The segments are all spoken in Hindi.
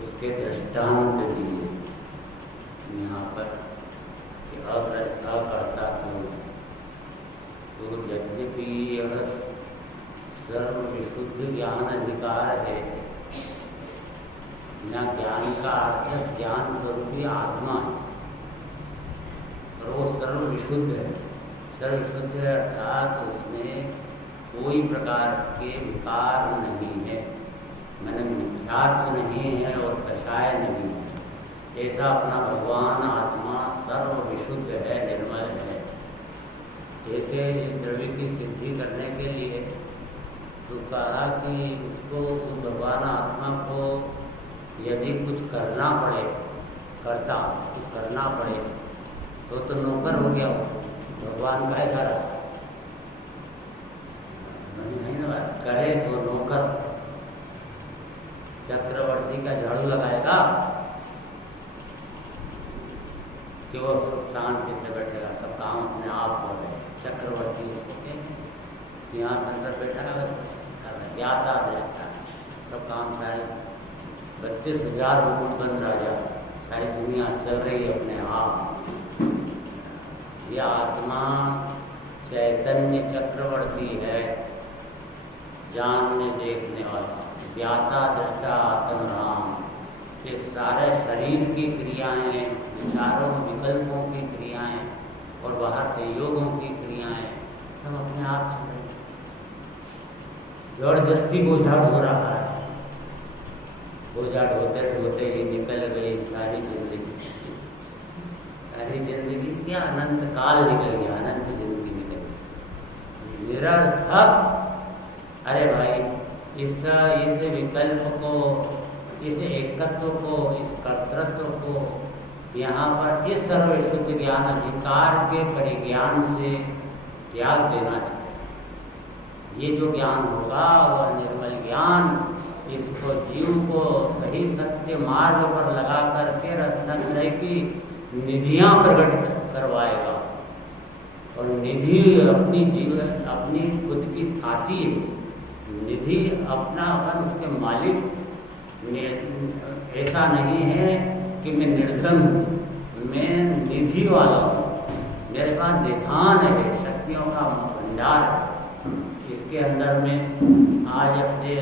उसके दृष्टांत दिए यहाँ पर कि अकर्ता क्यों। तो यद्यपि यह सर्व विशुद्ध ज्ञान अधिकार है, यहाँ ज्ञान का अर्थ ज्ञान स्वरूपी आत्मा है और वो सर्व विशुद्ध है। सर्व विशुद्ध है अर्थात उसमें कोई प्रकार के विकार नहीं है, मैंने मिथ्यात्व नहीं है और कषाय नहीं है। ऐसा अपना भगवान आत्मा सर्व विशुद्ध है, निर्मल है। ऐसे इस द्रव्य की सिद्धि करने के लिए तो कहा कि उसको, उस भगवान आत्मा को यदि कुछ करना पड़े, कुछ करना पड़े तो नौकर हो गया वो, भगवान का है करा नहीं ना, करे सो नौकर। चक्रवर्ती का झाड़ू लगाएगा कि वो सब शांति से बैठेगा, सब काम अपने आप हो रहे। चक्रवर्ती उसको सिंहासन पर बैठा है, बस कर रहे, ज्ञाता दृष्टा, सब काम सारे 32,000 मुकुटबंद राजा, सारी दुनिया चल रही है अपने आप। यह आत्मा चैतन्य चक्रवर्ती है, जानने देखने वाला, ज्ञाता दृष्टा आत्म राम। ये सारे शरीर की क्रियाएं, विचारों विकल्पों की क्रियाएं और बाहर से योगों की क्रियाएं सब अपने आप चल रही है। जबरदस्ती बोझा ढो रहा है, बोझा ढोते ढोते ही निकल गई सारी जिंदगी। सारी जिंदगी क्या, अनंत काल निकल गया, अनंत जिंदगी निकल गई, निरर्थक। अरे भाई इस विकल्प को, इस एकत्व को, इस कर्तृत्व को यहाँ पर इस सर्वशुद्ध ज्ञान अधिकार के परिज्ञान से त्याग देना चाहिए। ये जो ज्ञान होगा वह निर्मल ज्ञान इसको जीव को सही सत्य मार्ग पर लगा करके रत्नत्रय की निधियां प्रकट करवाएगा। और निधि अपनी जीवन, अपनी खुद की थाती है, निधि अपना अपन उसके मालिक। ऐसा नहीं है कि मैं निर्धन हूँ, मैं निधि वाला हूँ, मेरे पास निधान है, शक्तियों का भंडार है। इसके अंदर में आज अपने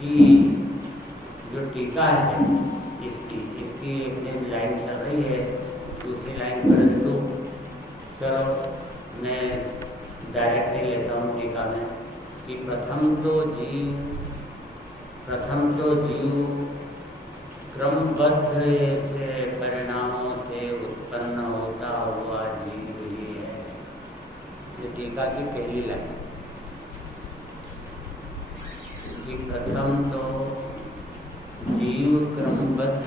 की जो टीका है इसकी अपनी लाइन चल रही है, दूसरी लाइन परंतु चलो मैं डायरेक्टली लेता हूँ टीका में कि प्रथम तो जीव क्रमबद्ध ऐसे परिणामों से उत्पन्न होता हुआ जीव ही है। ये टीका की पहली लाइन कि प्रथम तो जीव क्रमबद्ध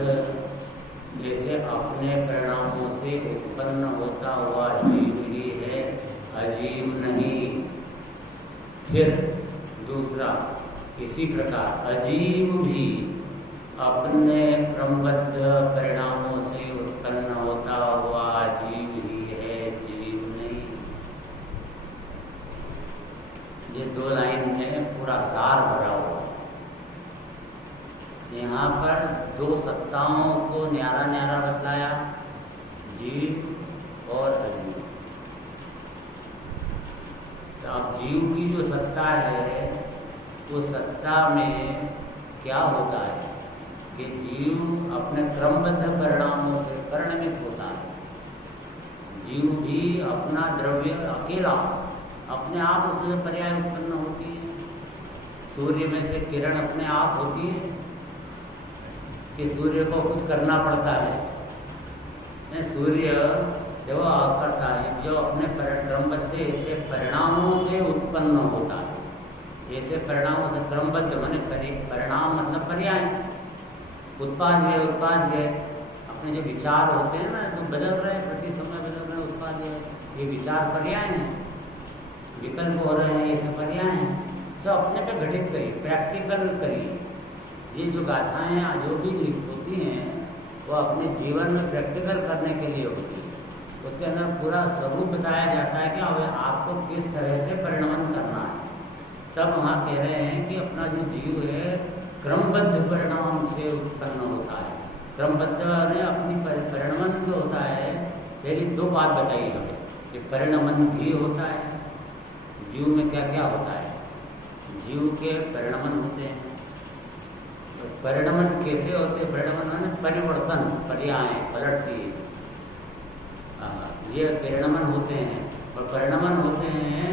जैसे अपने परिणामों से उत्पन्न होता हुआ जीव ही है, अजीव नहीं। फिर दूसरा, इसी प्रकार अजीव भी अपने क्रमबद्ध परिणामों से उत्पन्न होता हुआ जीव ही है, जीव नहीं। ये दो लाइन में पूरा सार भरा हुआ है। यहाँ पर दो सत्ताओं को न्यारा न्यारा बतलाया, जीव और अजीव। तो अब जीव की जो सत्ता है, वो सत्ता में क्या होता है कि जीव अपने क्रमबद्ध परिणामों से परिणमित होता है। जीव भी अपना द्रव्य अकेला अपने आप उसमें पर्याय उत्पन्न होती है। सूर्य में से किरण अपने आप होती है कि सूर्य को कुछ करना पड़ता है। सूर्य जो करता है, जो अपने क्रमबद्ध ऐसे परिणामों से उत्पन्न होता है। ऐसे परिणामों से क्रमबद्ध माने परिणाम मतलब पर्याय, उत्पाद व्यय, उत्पाद व्यय। अपने जो विचार होते हैं ना, तो बदल रहे हैं, प्रति समय बदल रहे हैं, उत्पाद व्यय, ये विचार पर्याय हैं, विकल्प हो रहे हैं, ये सब पर्याय हैं। सब अपने पे घटित करिए, प्रैक्टिकल करिए। ये जो गाथाएँ जो भी होती हैं वो अपने जीवन में प्रैक्टिकल करने के लिए होती है। उसके अंदर पूरा स्वरूप बताया जाता है कि अब आपको किस तरह से परिणमन करना है। तब वहाँ कह रहे हैं कि अपना जो जीव है क्रमबद्ध परिणाम से उत्पन्न होता है। क्रमबद्ध ने अपनी परिणमन जो होता है, पहली दो बात बताई हमें कि परिणमन भी होता है। जीव में क्या क्या होता है? जीव के परिणमन होते हैं। तो परिणमन कैसे होते हैं? परिणमन माने परिवर्तन, पर्याय पलटती है, ये परिणमन होते हैं। और परिणमन होते हैं,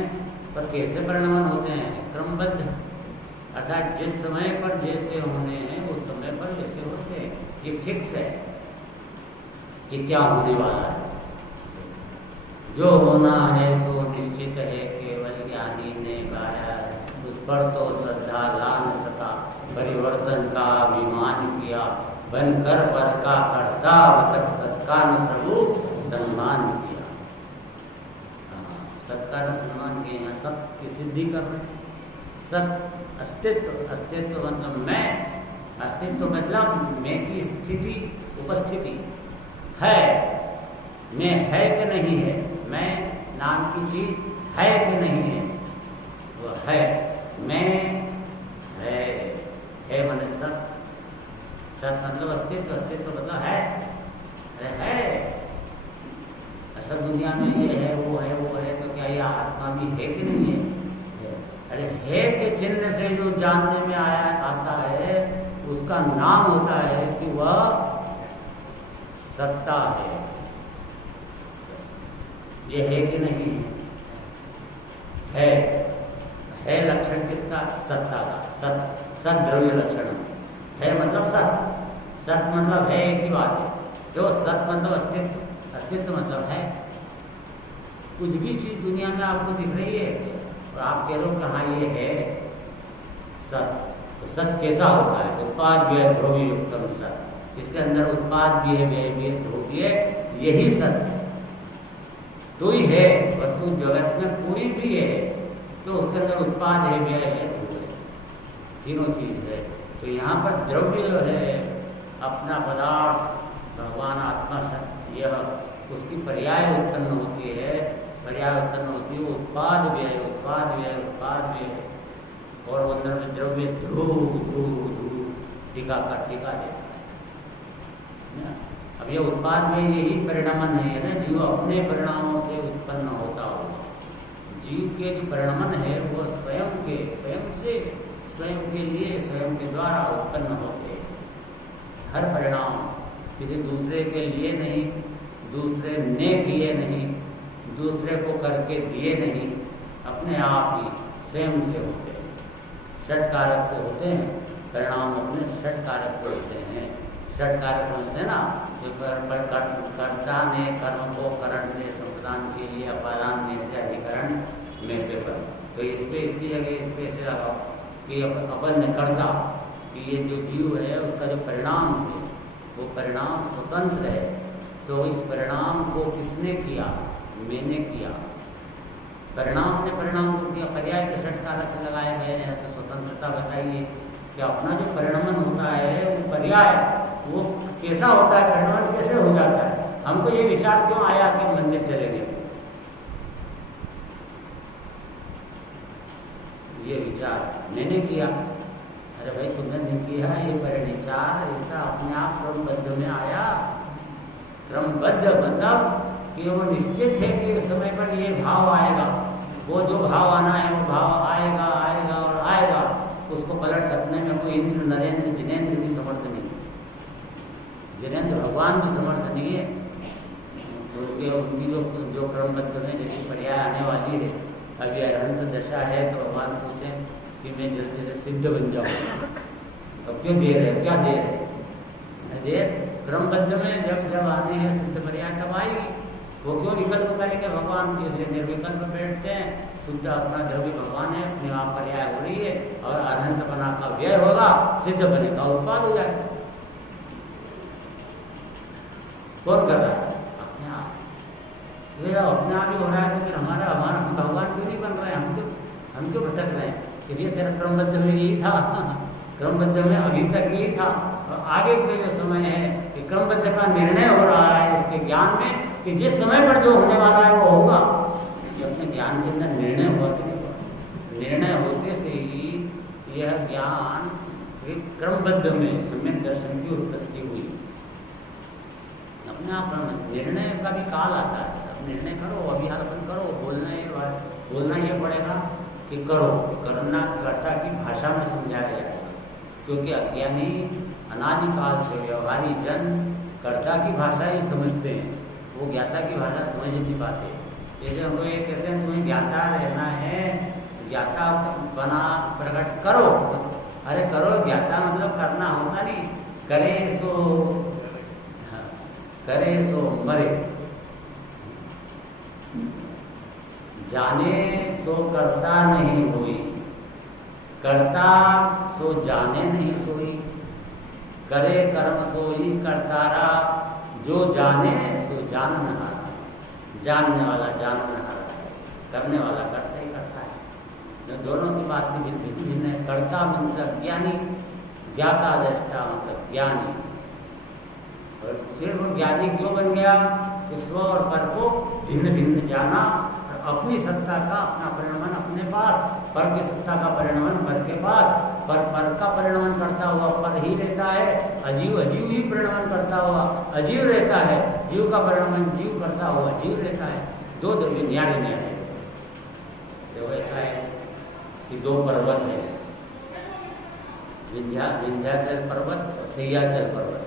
पर कैसे परिणमन होते हैं? क्रमबद्ध, अर्थात जिस समय पर जैसे होने हैं उस समय पर वैसे होते हैं। ये फिक्स है कि क्या होने वाला है। जो होना है सो निश्चित है, केवल ज्ञानी ने गाया है। उस पर तो श्रद्धा ला न सका, परिवर्तन का अभिमान किया। बनकर पर का करता, तक सत्का न प्रभु सम्मान किया। सत्का न सम्मान किया, यहाँ सत्य की सिद्धि कर रहे हैं। सत्य अस्तित्व, अस्तित्व मतलब मैं, अस्तित्व मतलब मैं की स्थिति, उपस्थिति है। मैं है कि नहीं है, मैं नाम की चीज है कि नहीं है, वो है। मैं है माने सत, सत मतलब अस्तित्व, अस्तित्व मतलब है। अरे है, असल दुनिया में ये है, वो है, वो है, तो क्या ये आत्मा भी है कि नहीं है? अरे है के चिन्ह से जो जानने में आता है, उसका नाम होता है कि वह सत्ता है। ये है कि नहीं है? है लक्षण किसका? सत्ता का। सत, सत द्रव्य लक्षण है, मतलब सत। सत मतलब है, एक ही बात है। जो सत मतलब अस्तित्व, अस्तित्व मतलब है। कुछ भी चीज दुनिया में आपको दिख रही है और आप कह रहे हो कहाँ ये है? सत। तो सत कैसा होता है? उत्पाद व्यय ध्रुवी युक्तम सत। इसके अंदर उत्पाद भी है, व्यय भी है, ध्रुव भी है, यही सत है। तो ही है वस्तु जगत में कोई भी है तो उसके अंदर उत्पाद है, व्यय है, ध्रुव है, तीनों चीज है। तो यहाँ पर द्रव्य जो है अपना पदार्थ, भगवान आत्मा सत्य, यह उसकी पर्याय उत्पन्न होती है। पर्याय उत्पन्न होती है उत्पाद व्यय, उत्पाद व्यय, उत्पाद व्यय। और अंदर में द्रव्य ध्रुव ध्रुव ध्रुव टीका कर टीका देता है। अब ये उत्पाद में यही परिणमन है ना, जीव अपने परिणामों से उत्पन्न होता होगा। जीव के जो परिणमन है वो स्वयं के, स्वयं से, स्वयं के लिए, स्वयं के द्वारा उत्पन्न होते हैं। हर परिणाम किसी दूसरे के लिए नहीं, दूसरे ने किए नहीं, दूसरे को करके दिए नहीं, अपने आप ही स्वयं से होते हैं। षट कारक से होते हैं परिणाम, अपने षट कारक से होते हैं। षट कारक समझते हैं ना, जो कर्ता ने कर्म को करण से संप्रदान के लिए अपादान में से अधिकरण में पेपर। तो इस पे, इसकी जगह इस पे से लगाओ कि अपन ने कर्ता कि ये जो जीव है उसका जो परिणाम है वो परिणाम स्वतंत्र है। तो इस परिणाम को किसने किया? मैंने किया। परिणाम ने परिणाम को किया। पर्याय के षट कारक लगाए गए हैं। तो स्वतंत्रता बताइए कि अपना जो परिणमन होता है वो पर्याय, वो कैसा होता है? परिणमन कैसे हो जाता है? हमको ये विचार क्यों आया कि मंदिर चले गए? ये विचार मैंने किया। अरे भाई तुमने नहीं किया, ये परिचार ऐसा अपने आप क्रमबद्ध में आया। क्रमबद्ध मतलब कि वो निश्चित है कि उस समय पर ये भाव आएगा, वो जो भाव आना है वो भाव आएगा, आएगा और आएगा। उसको पलट सकने में कोई इंद्र, नरेंद्र, जिनेंद्र भी समर्थ नहीं। जिनेंद्र भगवान भी समर्थ नहीं है, क्योंकि उनकी जो क्रमबद्ध में जैसी पर्याय आने वाली है, अभी अरहंत दशा है, तो भगवान सोचें कि मैं जल्दी से सिद्ध बन जाऊँ। अब क्यों देर है? क्या देर है? देर क्रमबद्ध में जब जब आने हैं सिद्ध पर्याय तब आएगी। वो क्यों विकल्प करेंगे भगवान? इसलिए निर्विकल्प बैठते हैं। शुद्ध अपना द्रव्य भगवान है, अपने आप पर्याय हो रही है और अरहंत बना का व्यय होगा, सिद्ध बनेगा, उत्पाद हो जाएगा। कौन कर रहा है? अपने आप। ये अपने आप ही हो रहा है। तो फिर हमारा हम भगवान क्यों नहीं बन रहे हैं? हम क्यों भटक रहे हैं? कि ये तेरा क्रमबद्ध में यही था, क्रमबद्ध में अभी तक यही था। और आगे के जो समय है कि क्रमबद्ध का निर्णय हो रहा है इसके ज्ञान में कि जिस समय पर जो होने वाला है वो होगा। ये अपने ज्ञान के अंदर निर्णय हुआ कि नहीं? निर्णय होते से ही यह ज्ञान क्रमबद्ध में सम्यक दर्शन की उत्पत्ति हुई। अपने आप निर्णय का भी काल आता है। अब निर्णय करो, अभिहारपन करो, बोलना ये पड़ेगा कि करो, करना कर्ता की भाषा में समझाया जाएगा, क्योंकि अज्ञानी अनादिकाल से व्यवहारी जन कर्ता की भाषा ही समझते हैं, वो ज्ञाता की भाषा समझ नहीं पाते। जैसे हमको ये कहते हैं तुम्हें ज्ञाता रहना है, ज्ञाता बना प्रकट करो। अरे करो, ज्ञाता मतलब करना होता नहीं, करे सो मरे, जाने सो करता नहीं होई, करता सो जाने नहीं सोई, करे कर्म सोई करतारा, जो जाने सो जाननहारा। जानने वाला जाननहारा है, करने वाला करता ही करता है। जो दोनों की बात भी भिन्न है। कर्ता मतलब ज्ञानी, ज्ञाता दृष्टा मतलब ज्ञानी। और फिर वो ज्ञानी क्यों बन गया कि स्व और पर को भिन्न भिन्न जाना, अपनी सत्ता का अपना परिणमन अपने पास, पर की सत्ता का परिणमन पर के पास, पर का परिणमन करता हुआ पर ही रहता है, अजीव ही परिणमन करता हुआ अजीव रहता है, जीव का परिणमन जीव करता हुआ जीव रहता है। दो द्रव्य न्यारे तो ऐसा है कि दो पर्वत है, विंध्याचल पर्वत और सह्याचल पर्वत,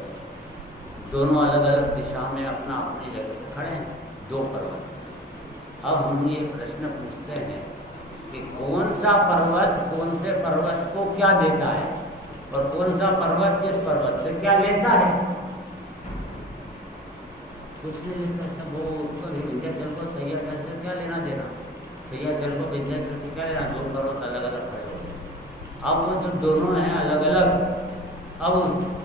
दोनों अलग अलग दिशा में अपना अपनी जगह पर खड़े हैं, दो पर्वत। अब हम ये प्रश्न पूछते हैं कि कौन सा पर्वत कौन से पर्वत को क्या देता है, और कौन सा पर्वत किस पर्वत से क्या लेता है। कुछ नहीं लेता सब, वो उसको विंध्याचल को सह्याचल से क्या लेना देना, सह्याचल को विंध्याचल से क्या लेना, दो पर्वत अलग अलग खड़े हो गए। अब वो जो दोनों हैं अलग अलग, अब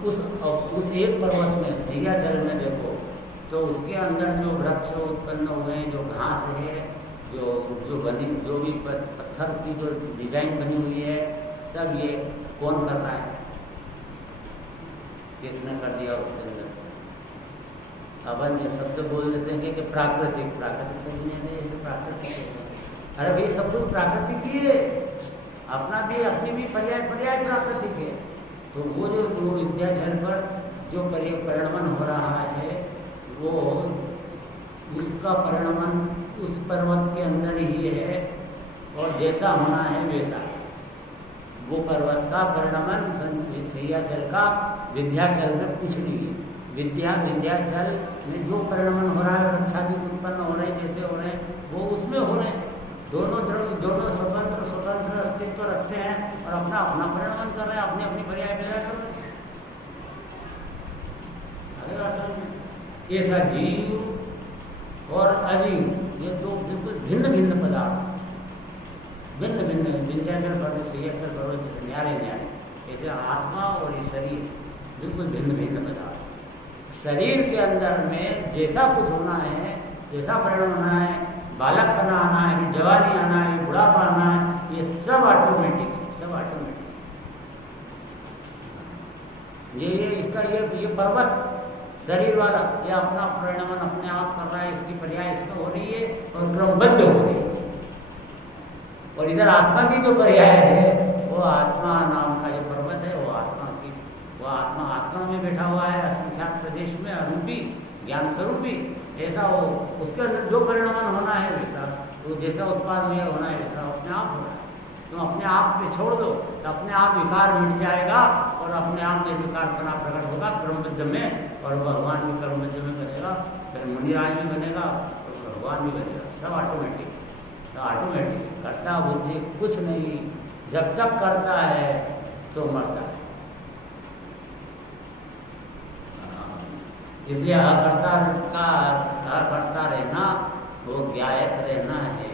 उस एक पर्वत में सह्याचल में देखो तो उसके अंदर जो वृक्ष उत्पन्न हुए हैं, जो घास है, जो भी पत्थर की जो डिजाइन बनी हुई है, सब ये कौन कर रहा है, किसने कर दिया उसके अंदर। अपन ये शब्द बोल देते हैं कि प्राकृतिक शब्द नहीं है, जैसे प्राकृतिक है। अरे भाई सब कुछ प्राकृतिक ही है, अपनी भी पर्याय प्राकृतिक है। तो वो जो विंध्याचल पर जो परिणमन हो रहा है, वो उसका परिणमन उस पर्वत के अंदर ही है, और जैसा होना है वैसा वो पर्वत का परिणमन सह्याचल का विंध्याचल में कुछ नहीं है। विंध्याचल में जो परिणमन हो रहा है, वृक्षादि उत्पन्न हो रहे हैं, जैसे हो रहे हैं वो उसमें हो रहे हैं। दोनों स्वतंत्र अस्तित्व रखते हैं और अपना अपना परिणमन कर रहे हैं, अपनी अपनी पर्याय कर रहे हैं। ऐसा जीव और अजीव ये दो बिल्कुल भिन्न भिन्न पदार्थ, भिन्न विंध्याचल पर्वत सह्याचल पर्वत जैसे न्यारे, ऐसे आत्मा और ये शरीर बिल्कुल भिन्न भिन्न पदार्थ। शरीर के अंदर में जैसा कुछ होना है, जैसा परिणाम होना है, बालक बना आना है, जवानी आना है, बुढ़ापा आना है, ये सब ऑटोमेटिक है, सब ऑटोमेटिक। ये इसका ये पर्वत शरीर वाला ये अपना परिणमन अपने आप कर रहा है, इसकी पर्याय इसमें हो रही है और क्रमबद्ध हो रही है। और इधर आत्मा की जो पर्याय है, वो आत्मा नाम का जो पर्वत है, वो आत्मा में बैठा हुआ है, असंख्यात प्रदेश में, अरूपी ज्ञान स्वरूपी। ऐसा हो उसके अंदर जो परिणमन होना है वैसा, तो जैसा उत्पाद होना है वैसा अपने आप हो रहा है। तुम अपने आप पे छोड़ दो तो अपने आप विकार मिट जाएगा और अपने आप निर्विकारपना प्रकट होगा क्रमबद्ध में, और भगवान भी क्रमबद्ध में बनेगा, फिर मुनिराज भी बनेगा और भगवान भी बनेगा। सब ऑटोमेटिक करता बुद्धि कुछ नहीं, जब तक करता है तो मरता है। इसलिए करता रहना वो ज्ञायक रहना है।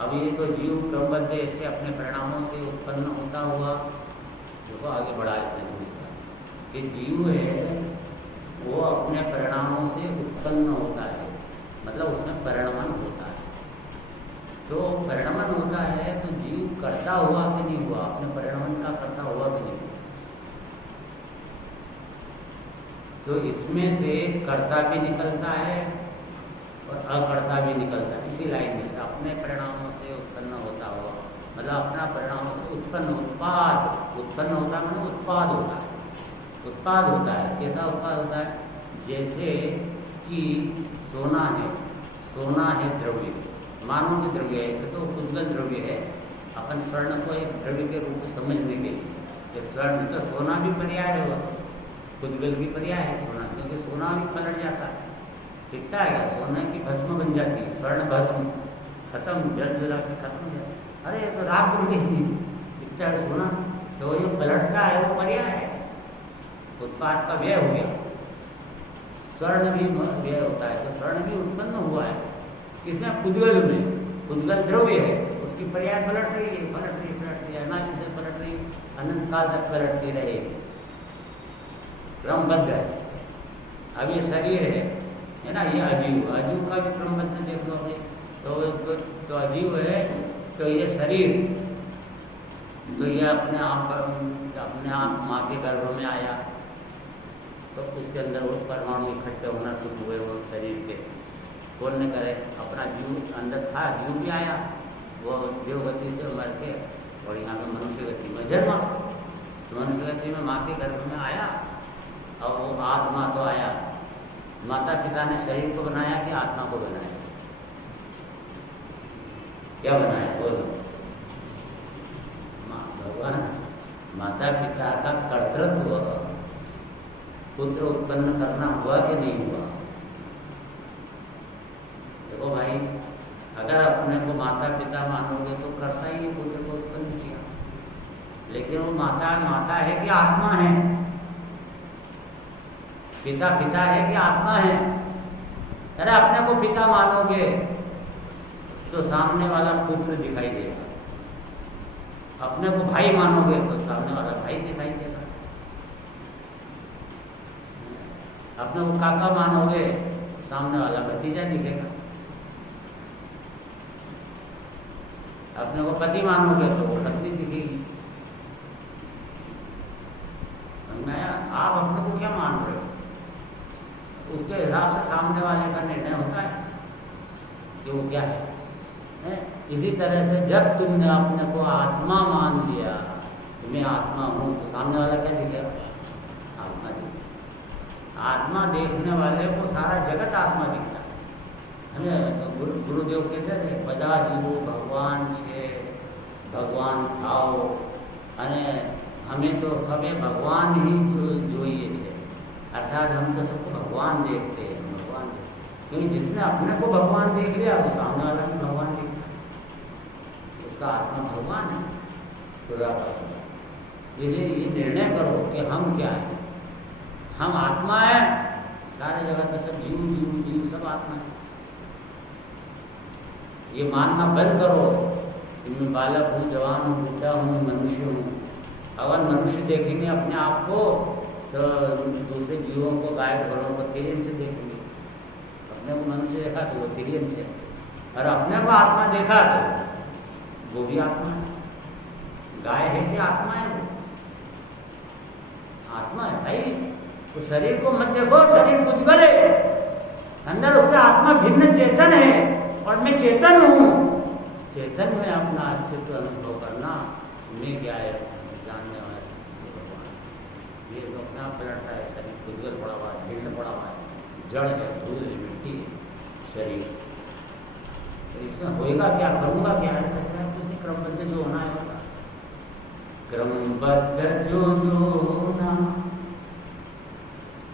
अब ये तो जीव क्रमबद्ध ऐसे अपने परिणामों से उत्पन्न होता हुआ, देखो आगे बढ़ा इतने दूसरा कि जीव है वो अपने परिणामों से उत्पन्न होता है, मतलब उसमें परिणमन होता है। तो परिणमन होता है तो जीव करता हुआ कि नहीं हुआ, अपने परिणमन का करता हुआ कि नहीं हुआ। तो इसमें से कर्ता भी निकलता है और अकर्ता भी निकलता है, इसी लाइन में से अपने परिणामों से उत्पन्न होता हुआ मतलब अपना परिणाम से उत्पन्न उत्पन्न होता है, मतलब उत्पाद होता है। उत्पाद होता है, कैसा उत्पाद होता है? जैसे कि सोना है द्रव्य, मानव के द्रव्य है, ऐसे तो पुद्गल द्रव्य है। अपन स्वर्ण को एक द्रव्य के रूप में समझने के लिए, स्वर्ण तो सोना भी पर्याय है, वो तो पुद्गल की पर्याय है सोना, क्योंकि सोना भी पलट जाता है, टिकता है, सोने की भस्म बन जाती है, स्वर्ण भस्म खत्म, जल जला के खत्म हो जाए। अरे तो राख बन गई, टिकता है सोना, तो ये पलटता है, वो पर्याय है, उत्पाद का व्यय हो गया। स्वर्ण भी व्यय होता है, तो स्वर्ण भी उत्पन्न हुआ है किसमें? पुद्गल में। पुद्गल द्रव्य है, उसकी पर्याय पलट रही है, अनादि से पलट रही, अनंत काल तक पलटती रहेगी, क्रमबद्ध है। अब ये शरीर है ना, ये अजीव का भी क्रमबद्ध देख लो अपने, तो अजीव है, तो ये शरीर, तो ये अपने आप माँ के गर्भ में आया, तो उसके अंदर वो परमाणु इकट्ठे होना शुरू हुए, वो शरीर के, कौन ने करे? अपना जीव अंदर था, जीव भी आया, वो देवगति से मर के और यहाँ पे मनुष्य गति में जन्मा, तो मनुष्य गति में माँ के गर्भ में आया, और वो आत्मा तो आया। माता पिता ने शरीर को बनाया कि आत्मा को बनाया? क्या बनाया? बोलो। भगवान, माता पिता का कर्तृत्व, पुत्र उत्पन्न करना हुआ कि नहीं हुआ? देखो भाई, अगर अपने को माता पिता मानोगे तो करता ही पुत्र को उत्पन्न किया, लेकिन वो माता है कि आत्मा है? पिता है कि आत्मा है? अरे अपने को पिता मानोगे तो सामने वाला पुत्र दिखाई देगा, अपने को भाई मानोगे तो सामने वाला भाई दिखाई देगा, अपने को काका मानोगे सामने वाला भतीजा दिखेगा, अपने को पति मानोगे तो वो पत्नी दिखेगी। आप अपने को क्या मान रहे हो, उसके हिसाब से सामने वाले का निर्णय होता है कि वो क्या है? इसी तरह से जब तुमने अपने को आत्मा मान लिया, मैं आत्मा हूँ, तो सामने वाला क्या दिखेगा? आत्मा दिखेगा। आत्मा देखने वाले को सारा जगत आत्मा दिखता है। हमें तो गुरुदेव कहते थे, बदा जीवो भगवान छे, भगवान थाओ, अने हमें तो सबे भगवान ही જોઈએ છે, अर्थात हम तो सबको भगवान देखते हैं, भगवान देखते, क्योंकि जिसने अपने को भगवान देख लिया वो सामने वाला भी भगवान दिखता है, उसका आत्मा भगवान है। इसलिए ये निर्णय करो कि हम क्या है, हम आत्मा है, सारे जगत में सब जीव सब आत्मा है। ये मानना बंद करो कि मैं बालक हूँ, जवान हूँ, वृद्धा हूँ, मनुष्य हूँ। अगर मनुष्य देखेंगे अपने आप को तो दूसरे जीवों को, गाय घोड़ों को तिर्यन से देखेंगे। अपने को मनुष्य देखा तो वो तिर्यन से, और अपने को आत्मा देखा तो वो भी आत्मा है। गाय है कि आत्मा है? वो आत्मा है भाई। तो शरीर को मत देखो, शरीर पुद्गल है, अंदर उससे आत्मा भिन्न चेतन है, और मैं चेतन हूँ। चेतन में अपना अस्तित्व अनुभव करना, मैं क्या है जानने वाला भगवान। ये तो अपना पलटता है, शरीर पुद्गल पड़ा हुआ है, भिन्न पड़ा हुआ है, जड़ है, धूल है, मिट्टी है शरीर। तो इसमें होएगा क्या, करूँगा क्या? किसी क्रमबद्ध जो होना है होगा, क्रमबद्ध जो होना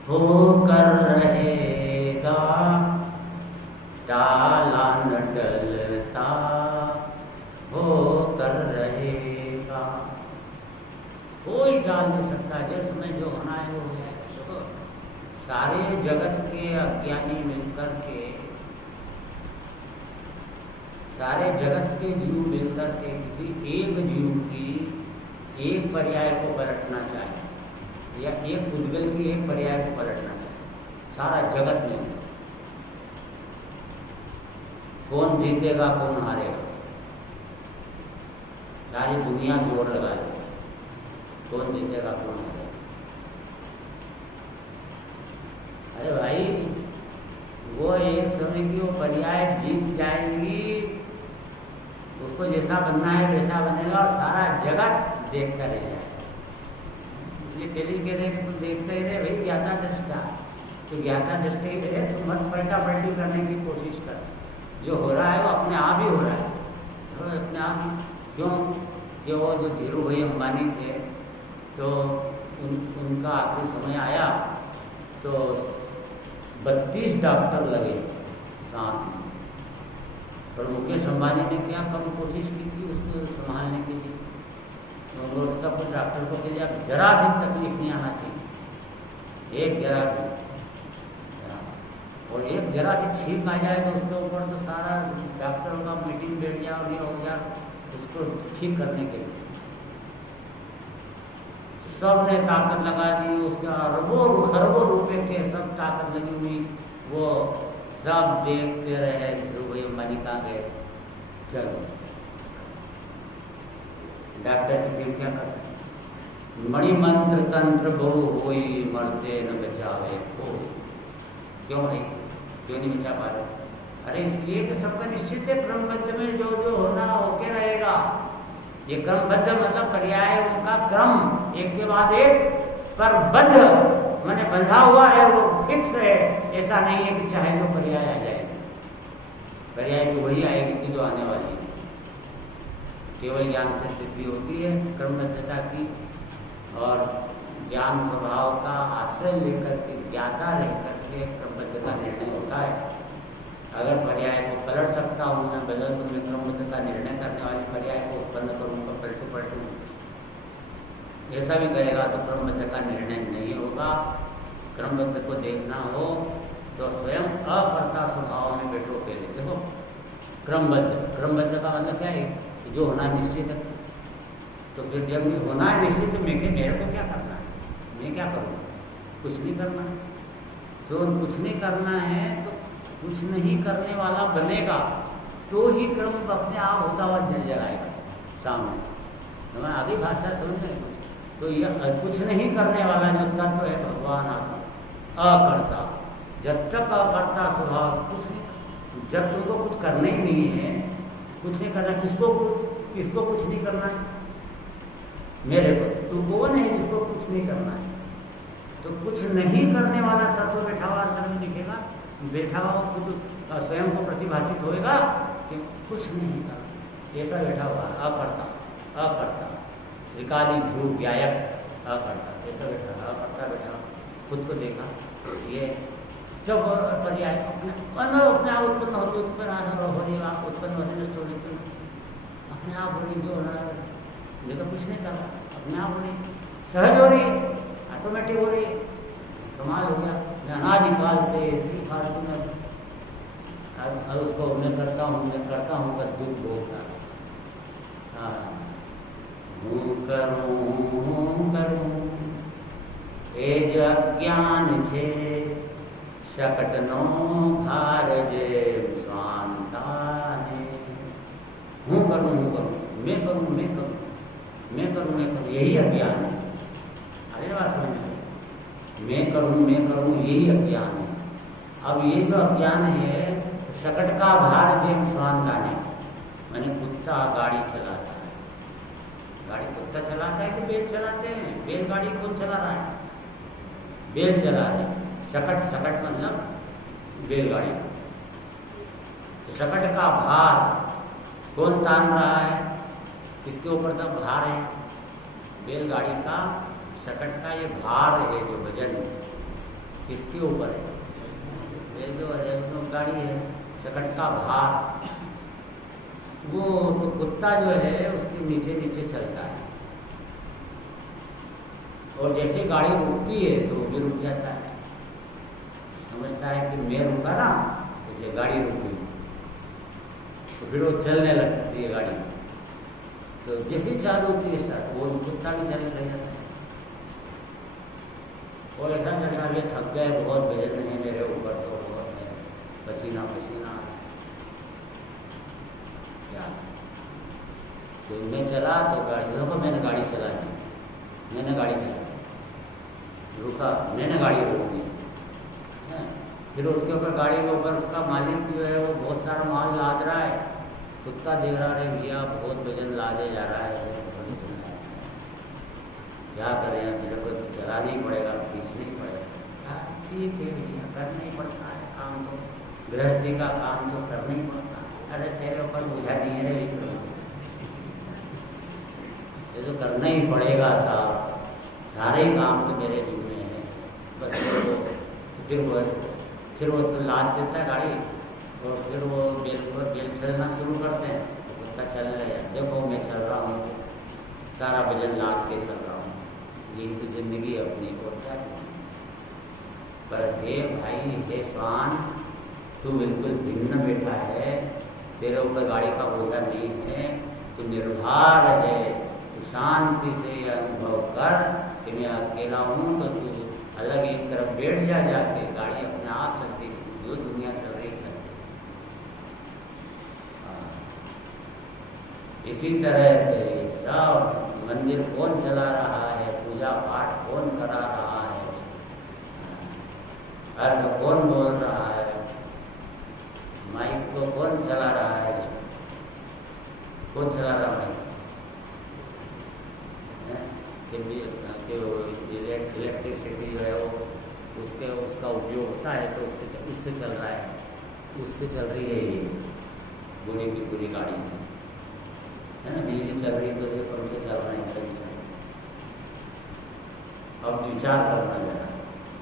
हो कर रहेगा, डाला न डलता हो कर रहेगा। कोई डाल नहीं सकता, जिसमें जो होना है वो हो जाएगा। तो सारे जगत के अज्ञानी मिलकर के, सारे जगत के जीव मिलकर के किसी एक जीव की एक पर्याय को पलटना चाहे, या एक पुद्गल की एक पर्याय को पलटना चाहे, सारा जगत में कौन जीतेगा कौन हारेगा, सारी दुनिया जोर लगा देगी, कौन जीतेगा कौन हारेगा। अरे भाई, वो एक समय की वो पर्याय जीत जाएंगी, उस उसको जैसा बनना है वैसा बनेगा और सारा जगत देखता रह जाएगा। इसलिए पहले कह रहे कि तुम देखते ही रहे भाई, ज्ञाता दृष्टा। तो ज्ञाता दृष्टि ही रहे, तुम मत पलटा पलटी करने की कोशिश कर। जो हो रहा है वो अपने आप ही हो रहा है, तो अपने आप ही। क्यों कि वो जो धीरू भाई अंबानी थे, तो उनका आखिरी समय आया तो 32 डॉक्टर लगे साथ में, और मुकेश अंबानी ने क्या कम कोशिश की थी उसको संभालने के लिए। तो लोग सब डॉक्टर को कह दिया जरा सी तकलीफ नहीं आना चाहिए, एक जरा भी, और एक जरा सी छींक आ जाए तो उसके ऊपर तो सारा डॉक्टरों का मीटिंग बैठ जाए और ये हो जाए उसको ठीक करने के लिए। सब ने ताकत लगा दी, उसका अरबों खरबों रुपए के सब ताकत लगी हुई, वो सब देखते रहे ध्रुव भाई अंबानी कहाँ गए। चलो डॉक्टर की टीम क्या कर सकते, मणिमंत्र तंत्र बहु होई मरते न बचावे कोई। क्यों भाई, क्यों नहीं बचा पा रहे? अरे इसलिए कि सबका निश्चित है क्रमबद्ध में जो जो होना होके रहेगा। ये क्रमबद्ध मतलब पर्याय का क्रम, एक के बाद एक, पर बद्ध माने बंधा हुआ है, वो फिक्स है। ऐसा नहीं है कि चाहे जो पर्याय आ जाएगा, पर्याय तो वही आएगी कि जो आने वाली है। केवल ज्ञान से सिद्धि होती है क्रमबद्धता की, और ज्ञान स्वभाव का आश्रय लेकर के ज्ञाता रहकर के क्रमबद्ध का निर्णय होता है। अगर पर्याय को पलट सकता हूँ मैं, बदल दूँ, मैं क्रमबद्ध का निर्णय करने वाले पर्याय को उत्पन्न करूँगा, पलटूँ, ऐसा भी करेगा तो क्रमबद्ध का निर्णय नहीं होगा। क्रमबद्ध को देखना हो तो स्वयं अकर्ता स्वभाव में बैठो। पहले देखो क्रमबद्ध का मतलब क्या है, जो होना निश्चित है। तो फिर जब होना है निश्चित तो मेरे को क्या करना है, मैं क्या करूँ? कुछ नहीं करना है। तो कुछ नहीं करना है तो कुछ नहीं करने वाला बनेगा तो ही क्रम अपने आप होता हुआ नजर आएगा सामने। हमें आगे भाषा समझ रहे कुछ, तो यह कुछ नहीं करने वाला जो तत्व है भगवान आत्मा अकर्ता। जब तक अकर्ता स्वभाव कुछ नहीं, जब तुमको कुछ करना ही नहीं है, कुछ नहीं करना, किसको कुछ नहीं करना है? मेरे को, तुमको वो नहीं जिसको कुछ नहीं करना है। तो कुछ नहीं करने वाला तत्व बैठा हुआ अंदर में दिखेगा, बैठा हुआ खुद स्वयं को प्रतिभाषित होएगा कि कुछ नहीं करना, ऐसा बैठा हुआ अकर्ता त्रिकाली ध्रुव गायक अकर्ता, ऐसा बैठा अकर्ता खुद को देखा। ये जब पर्याय अपने आप उत्पन्न होते आप उत्पन्न होने अपने आप हो रही, जो हो रहा है लेकिन कुछ नहीं कर रहा, अपने आप हो रही, सहज हो रही, ऑटोमेटिक हो रही। कमाल हो गया। मैं अनादिकाल से इसी फालतू में उसको मैं करता हूँ का दुख भोगता। हाँ, करूँ ए जो अज्ञान छे शकटनो भार जे स्वांताने। हूँ करूँ, मैं करूँ, यही अज्ञान है। अरे बात समझ, मैं करूँ यही अज्ञान है। अब ये जो अज्ञान है, शकट का भार जेम स्वांताने, मैंने कुत्ता गाड़ी चलाता है, गाड़ी कुत्ता चलाता है कि बैल चलाते हैं? बैल गाड़ी कौन चला रहा है? बैल चला रहे। शकट मतलब बैलगाड़ी। तो शकट का भार कौन तान रहा है? किसके ऊपर का भार है? बैलगाड़ी का, शकट का ये भार है, जो वजन किसके ऊपर है? बैल जो है गाड़ी है, शकट का भार वो तो कुत्ता जो है उसके नीचे चलता है, और जैसे गाड़ी रुकती है तो वो भी रुक जाता है। समझता है कि मैं रुका ना, इसलिए गाड़ी रुक गई, तो फिर वो चलने लगती है गाड़ी। तो जैसे चालू होती है स्टार्ट, वो कुत्ता भी चलने लग जाता है। और ऐसा चलता है, थक गए, बहुत वजन है मेरे ऊपर, तो बहुत है, पसीना यार। तो मैं चला तो गाड़ी रुको, मैंने गाड़ी चला दी, रुका, मैंने गाड़ी रोक दी। फिर उसके ऊपर गाड़ी के ऊपर उसका मालिक जो है वो बहुत सारा माल लाद रहा है, कुत्ता देख रहा है भैया बहुत वजन लादे जा रहा है, क्या करें मेरे को तो चलाना ही पड़ेगा, खींचना ही पड़ेगा। ठीक है भैया, करना ही पड़ता है काम, तो गृहस्थी का काम तो करना ही पड़ता है। अरे तेरे ऊपर बोझा नहीं है रे, ये तो करना ही पड़ेगा साहब, सारे ही काम तो मेरे जिम्मे हैं। बस फिर वो तो लाद देता है गाड़ी, और फिर वो बेल चलना शुरू करते हैं, तो कुत्ता चलने लगे, देखो मैं चल रहा हूँ, सारा वजन लाद के चल रहा हूँ, यही तो जिंदगी है अपनी, और क्या। पर हे भाई, हे स्वान, तू बिल्कुल भिन्न बैठा है, तेरे ऊपर गाड़ी का बोझा नहीं है, तू निर्भर है, तू शांति से ये अनुभव कर कि मैं अकेला हूँ, तो तू अलग एक तरफ बैठ जा, जाके गाड़ी अपने आप चलती, जो दुनिया चल रही चलती। इसी तरह से सब मंदिर कौन चला रहा है, पूजा पाठ कौन करा रहा है, अर्घ कौन बोल रहा है, माइक को कौन चला रहा है, कौन चला रहा है, इलेक्ट्रिसिटी जो है वो उसका उपयोग होता है, तो उससे चल रहा है, उससे चल रही है ये पूरी की पूरी गाड़ी, है ना। बिजली चल रही तो ये पंखे चल रहे हैं, सही चल रहे। अब विचार करना जरा,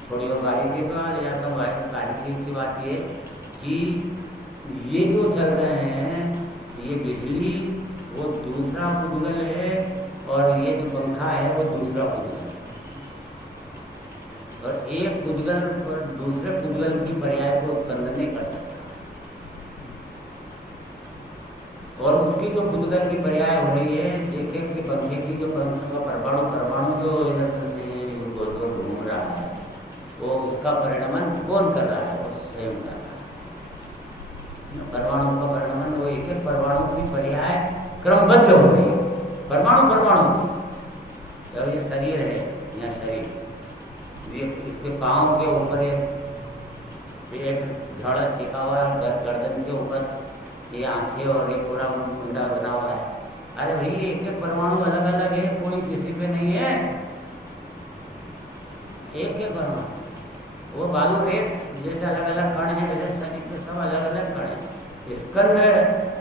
थोड़ी और बारीकी पे आ जाता हूँ। बारीकी की बात ये कि ये जो चल रहे हैं, ये बिजली वो दूसरा पुद्गल है, और ये जो पंखा है वो दूसरा पुद्गल है, और एक पुद्गल पर दूसरे पुद्गल की पर्याय को उत्पन्न नहीं कर सकता, और उसकी जो पुद्गल की पर्याय हो रही है, एक के पंखे की जो परमाणु जो इधर से घूम रहा है, वो उसका परिणमन कौन कर रहा है, वो स्वयं कर रहा है। परमाणु का परिणमन, वो एक एक परमाणु की पर्याय क्रमबद्ध हो रही है, परमाणु की। जब ये शरीर है, यहाँ शरीर, ये इसके पाँव के ऊपर एक धड़ टिका हुआ है, गर्दन के ऊपर ये आंखें और ये पूरा मुंडा बना हुआ है। अरे भाई, एक एक परमाणु अलग अलग है, कोई किसी पे नहीं है, एक एक परमाणु। वो बालू रेत जैसे अलग अलग कण है, जैसे शरीर के सब अलग अलग कण है। स्कंध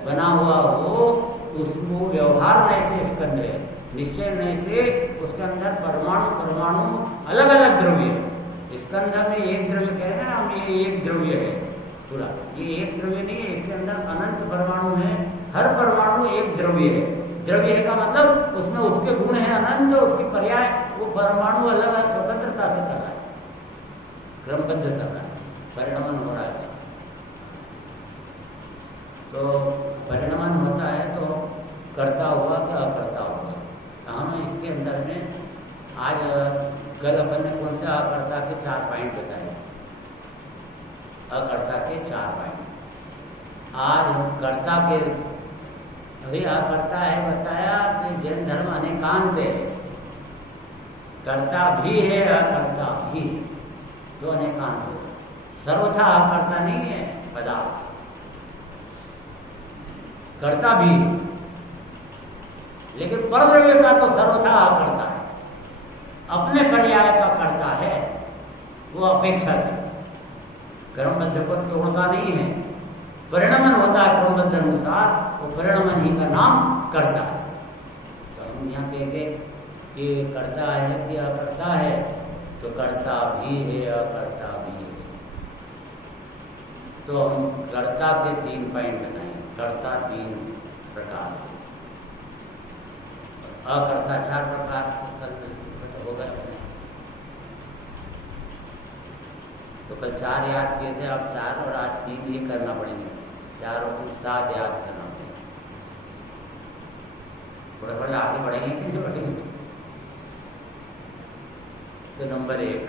बना हुआ वो, उसको व्यवहार नहीं से स्कंध है, निश्चय नहीं से उसके अंदर परमाणु अलग अलग द्रव्य है। स्कंध में एक द्रव्य कह रहे हैं हम, ये एक द्रव्य है पूरा, ये एक द्रव्य नहीं है, इसके अंदर अनंत परमाणु है, हर परमाणु एक द्रव्य है। द्रव्य है का मतलब उसमें उसके गुण है अनंत, उसकी पर्याय वो परमाणु अलग अलग स्वतंत्रता से कर रहा है, क्रमबद्ध कर रहा है, परिणमन हो रहा है। तो परिणमन होता है तो करता हुआ क्या अकर्ता हुआ। हम इसके अंदर में आज कल अपन ने कौन सा अकर्ता के 4 पॉइंट बताए, अकर्ता के 4 पॉइंट। आज कर्ता के, अभी अकर्ता है बताया कि जैन धर्म अनेकांत है, कर्ता भी है अकर्ता भी, तो अनेकांत हो, सर्वथा अकर्ता नहीं है पदार्थ, कर्ता भी है, लेकिन परद्रव्य का तो सर्वथा अकर्ता है, अपने पर्याय का कर्ता है, वो अपेक्षा से क्रमबद्ध को तोड़ता नहीं है, परिणमन होता है क्रमबद्ध अनुसार, वो परिणमन ही का नाम कर्ता है। तो हम यहाँ कहेंगे कि कर्ता है कि अकर्ता है, तो कर्ता भी है अकर्ता भी है। तो हम कर्ता के 3 पॉइंट बताएं, कर्ता 3 प्रकार से, अकर्ता 4 प्रकार तो हो गए अपने। तो कल 4 याद किए थे, अब 4 और आज 3 ये करना पड़ेंगे, 4 और 3 7 याद करना पड़ेगा। थोड़ा थोड़ा आगे बढ़ेंगे कि नहीं बढ़ेंगे। तो नंबर 1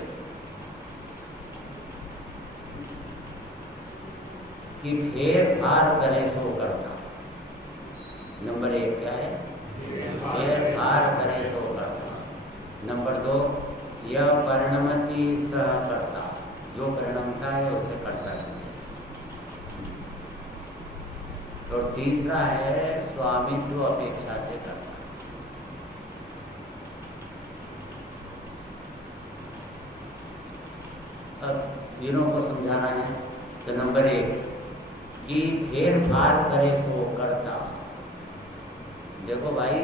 कि फेर फार करे सो करता। नंबर 1 क्या है? फेर फार करे सो करता। नंबर 2 यह परिणमति सह करता, जो परिणमता है उसे करता है। और तीसरा है स्वामित्व अपेक्षा से करना। अब तीनों को समझाना है। तो नंबर 1 कि फेर फार करे सो करता। देखो भाई,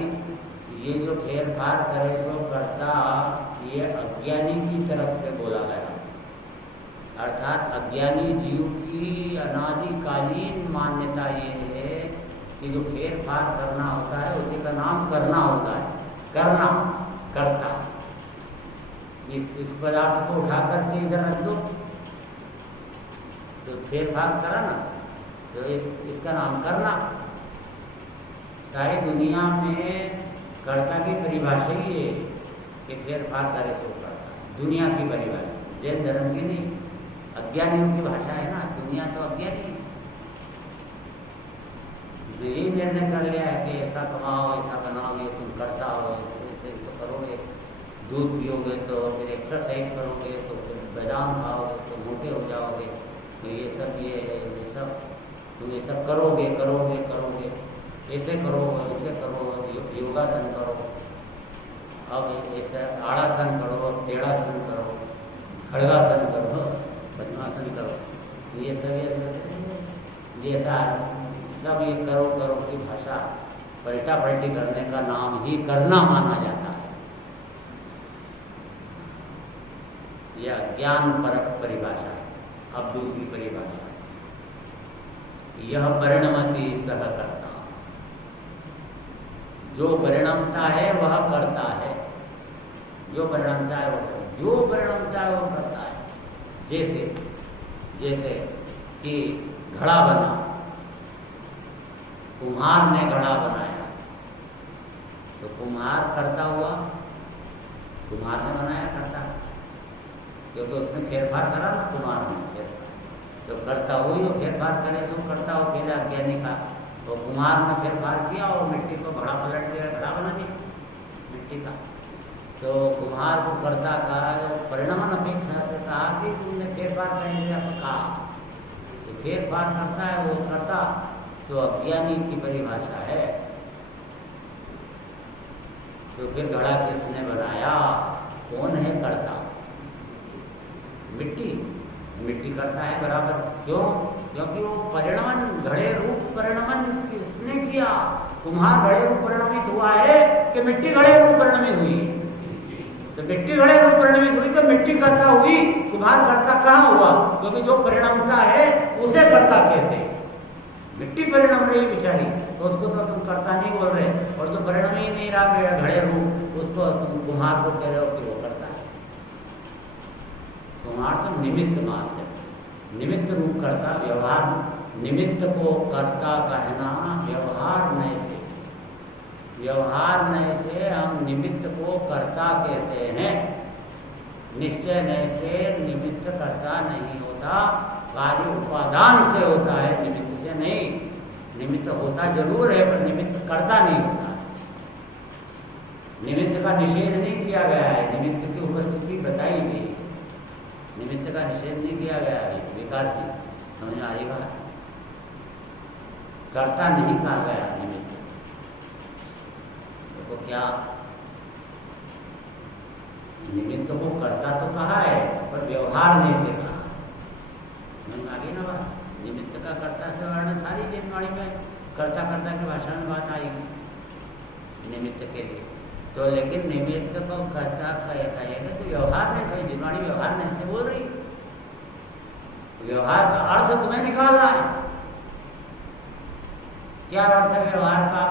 ये जो फेर फार करे सो करता, ये अज्ञानी की तरफ से बोला गया, अर्थात अज्ञानी जीव की अनादिकालीन मान्यता ये है कि जो फेर फार करना होता है उसी का नाम करना होता है। करना, करता। इस पदार्थ को उठा करके इधर रख दो तो फेर फार करा ना, तो इसका नाम करना। सारी दुनिया में कर्ता की परिभाषा ही है कि फेर फार करे सो करता। दुनिया की परिभाषा, जैन धर्म की नहीं, अज्ञानियों की भाषा है ना। दुनिया तो अज्ञानी है। यही निर्णय कर लिया है कि ऐसा कमाओ, ऐसा बनाओ, ये तुम करता हो, ऐसे तो करोगे। दूध पियोगे तो फिर एक्सरसाइज करोगे, तो फिर बादाम खाओगे तो मोटे हो जाओगे। तो ये सब तुम ये सब करोगे करोगे करोगे, ऐसे करो ऐसे करो, योगासन करो, अब ऐसे आड़ासन करो, अब टेढ़ासन करो, खड़गासन करो, पद्मासन करो। ये सब ये सब ये करो करो की भाषा पलटा पलटी करने का नाम ही करना माना जाता है। यह ज्ञान परक परिभाषा है। अब दूसरी परिभाषा, यह परिणमति सह करता। जो परिणमता है वह करता है। जो परिणमता है वो करता है। जैसे कि घड़ा बना, कुम्हार ने घड़ा बनाया, तो कुम्हार करता हुआ, कुम्हार ने बनाया करता, क्योंकि उसने फेरफार करा ना, कुम्हार ने फेरफार। तो करता हुई और फेरफार करे सो करता हो, पहले अज्ञानी का। तो कुम्हार ने फेरफार किया और मिट्टी को घड़ा पलट दिया, घड़ा बना दिया मिट्टी का। तो कुम्हार को कर्ता का परिणमन अपेक्षा से कहा कि तुमने फेरफार करने से आपको कहा, तो फेरफार करता है वो कर्ता, तो अज्ञानी की परिभाषा है। तो फिर घड़ा किसने बनाया? कौन है कर्ता? मिट्टी करता है बराबर। क्यों? क्योंकि वो परिणमन, घड़े रूप परिणमन किसने किया? कुम्हार घड़े रूप परिणमित हुआ है कि मिट्टी घड़े रूप परिणमित हुई? तो मिट्टी घड़े रूप परिणमित हुई तो मिट्टी करता हुई, कुम्हार करता कहाँ हुआ? क्योंकि जो परिणमता है उसे करता कहते हैं। मिट्टी परिणम रही बेचारी, तो उसको तो तुम करता नहीं बोल रहे, और जो परिणम ही नहीं रहा घड़े रूप, उसको तुम कुम्हार को कह रहे हो कि वो करता है। कुम्हार तो निमित्त मात्र है, निमित्त रूप करता। व्यवहार निमित्त को कर्ता कहना व्यवहार नय से, व्यवहार नय से हम निमित्त को कर्ता कहते हैं। निश्चय नय से निमित्त कर्ता नहीं होता, कार्य उपादान से होता है, निमित्त से नहीं। निमित्त होता जरूर है पर निमित्त करता नहीं होता। निमित्त का निषेध नहीं किया गया है, निमित्त की उपस्थिति बताई गई है। निमित्त का निषेध नहीं किया गया है। विकास जी समझ में आ रही बात? कर्ता नहीं कहा गया निमित्त। देखो क्या निमित्त को कर्ता तो कहा है पर व्यवहार नहीं से कहा। आगे ना बात, निमित्त का कर्ता से वर्णन सारी जिनवाणी में कर्ता की भाषा में बात आएगी निमित्त के लिए। तो लेकिन निमित्त को कर्ता कहेगा तो व्यवहार नहीं से, जिनवाणी व्यवहार नहीं से बोल रही। व्यवहार का अर्थ तुम्हें निकालना है। क्या अर्थ है व्यवहार का?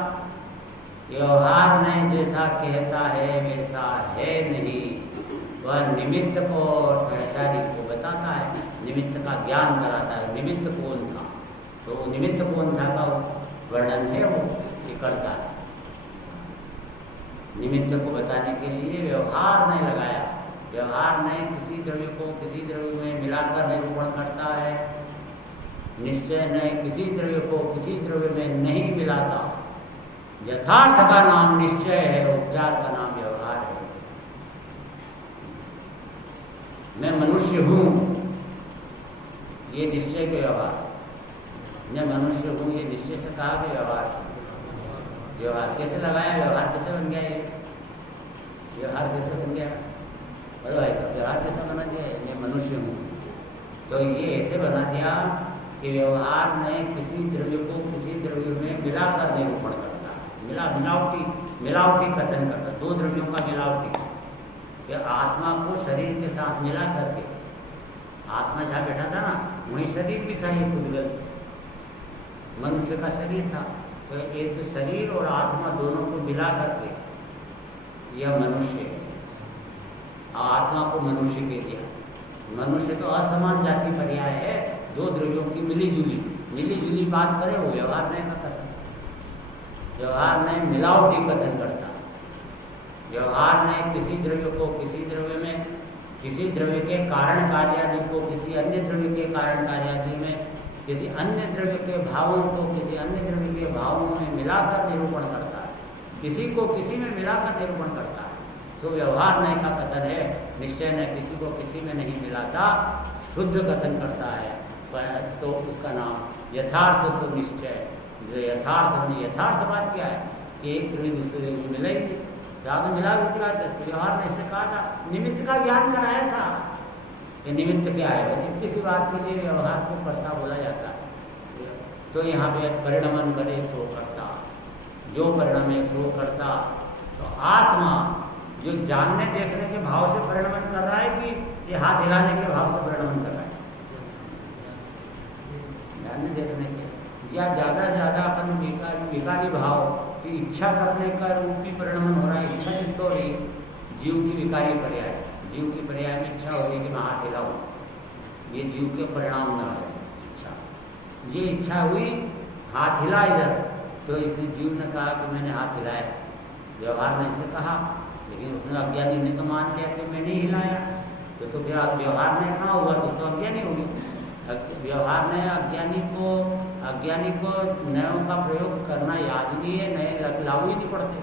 व्यवहार नहीं जैसा कहता है वैसा है नहीं, वह निमित्त को और सहचारी को बताता है, निमित्त का ज्ञान कराता है। निमित्त कौन था? तो निमित्त कौन था का वर्णन है वो कि करता है। निमित्त को बताने के लिए व्यवहार नहीं लगाया। व्यवहार नहीं किसी द्रव्य को किसी द्रव्य में मिलाकर निरूपण करता है। निश्चय नहीं किसी द्रव्य को किसी द्रव्य में नहीं मिलाता। यथार्थ का नाम निश्चय है, उपचार का नाम व्यवहार है। मैं मनुष्य हूँ, ये निश्चय के व्यवहार। मैं मनुष्य हूँ, ये निश्चय से कहा कि व्यवहार से। व्यवहार कैसे लगाया, व्यवहार कैसे बन गया, ये व्यवहार कैसे बन गया, बोलो ऐसा व्यवहार कैसे बना दिया, मैं मनुष्य हूँ। तो ये ऐसे बना दिया कि व्यवहार में किसी द्रव्य को किसी द्रव्य में मिलाकर निरूपण करता है, मिलावटी कथन करता, दो द्रव्यों का मिलावटी। आत्मा को शरीर के साथ मिला करके, आत्मा जहाँ बैठा था ना वहीं शरीर भी था, ये पुद्गल मनुष्य का शरीर था। तो इस शरीर और आत्मा दोनों को मिला करके यह मनुष्य है। आत्मा को मनुष्य कह दिया। मनुष्य तो असमान जाति पर्याय है, दो द्रव्यों की मिली जुली बात करे वो व्यवहार नहीं का कथन। व्यवहार नहीं मिलावटी कथन करता। व्यवहार में किसी द्रव्य को किसी द्रव्य में, किसी द्रव्य के कारण कार्यादि को किसी अन्य द्रव्य के कारण कार्यादि में, किसी अन्य द्रव्य के भावों को किसी अन्य द्रव्य के भावों में मिलाकर निरूपण करता है, किसी को किसी में मिलाकर निरूपण करता है। तो व्यवहार नहीं का कथन है, निश्चय ने किसी को किसी में नहीं मिलाता, शुद्ध कथन करता है। तो उसका नाम यथार्थ सुनिश्चय। जो यथार्थ बात क्या है कि एक द्रव्य दूसरे में मिलेगी, ज़्यादा मिला भी बात है। व्यवहार ने ऐसे कहा था, निमित्त का ज्ञान कराया था। ये निमित्त क्या है, किसी बात के लिए व्यवहार को कर्ता बोला जाता है। तो यहाँ पे परिणमन करे सो कर्ता, जो परिणमे सो कर्ता। तो आत्मा जो जानने देखने के भाव से परिणमन कर रहा है कि ये हाथ हिलाने के भाव से परिणमन कर रहा है, जानने देखने के, या ज़्यादा से ज़्यादा अपन विकारी भाव की इच्छा करने का रूप भी परिणमन हो रहा है। इच्छा किसको हो रही, जीव की विकारी पर्याय, जीव की पर्याय में इच्छा हो रही कि मैं हाथ हिलाऊँ, ये जीव के परिणाम में है इच्छा। ये इच्छा हुई, हाथ हिला इधर, तो इसलिए जीव ने कहा कि मैंने हाथ हिलाया। व्यवहार ने इसे कहा, लेकिन उसने अज्ञानी ने तो मान लिया कि मैंने ही हिलाया। तो फिर व्यवहार ने कहा हुआ तो अज्ञानी होगी। व्यवहार ने अज्ञानी को नयों का प्रयोग करना याद नहीं है, नए लागू ही नहीं पड़ते।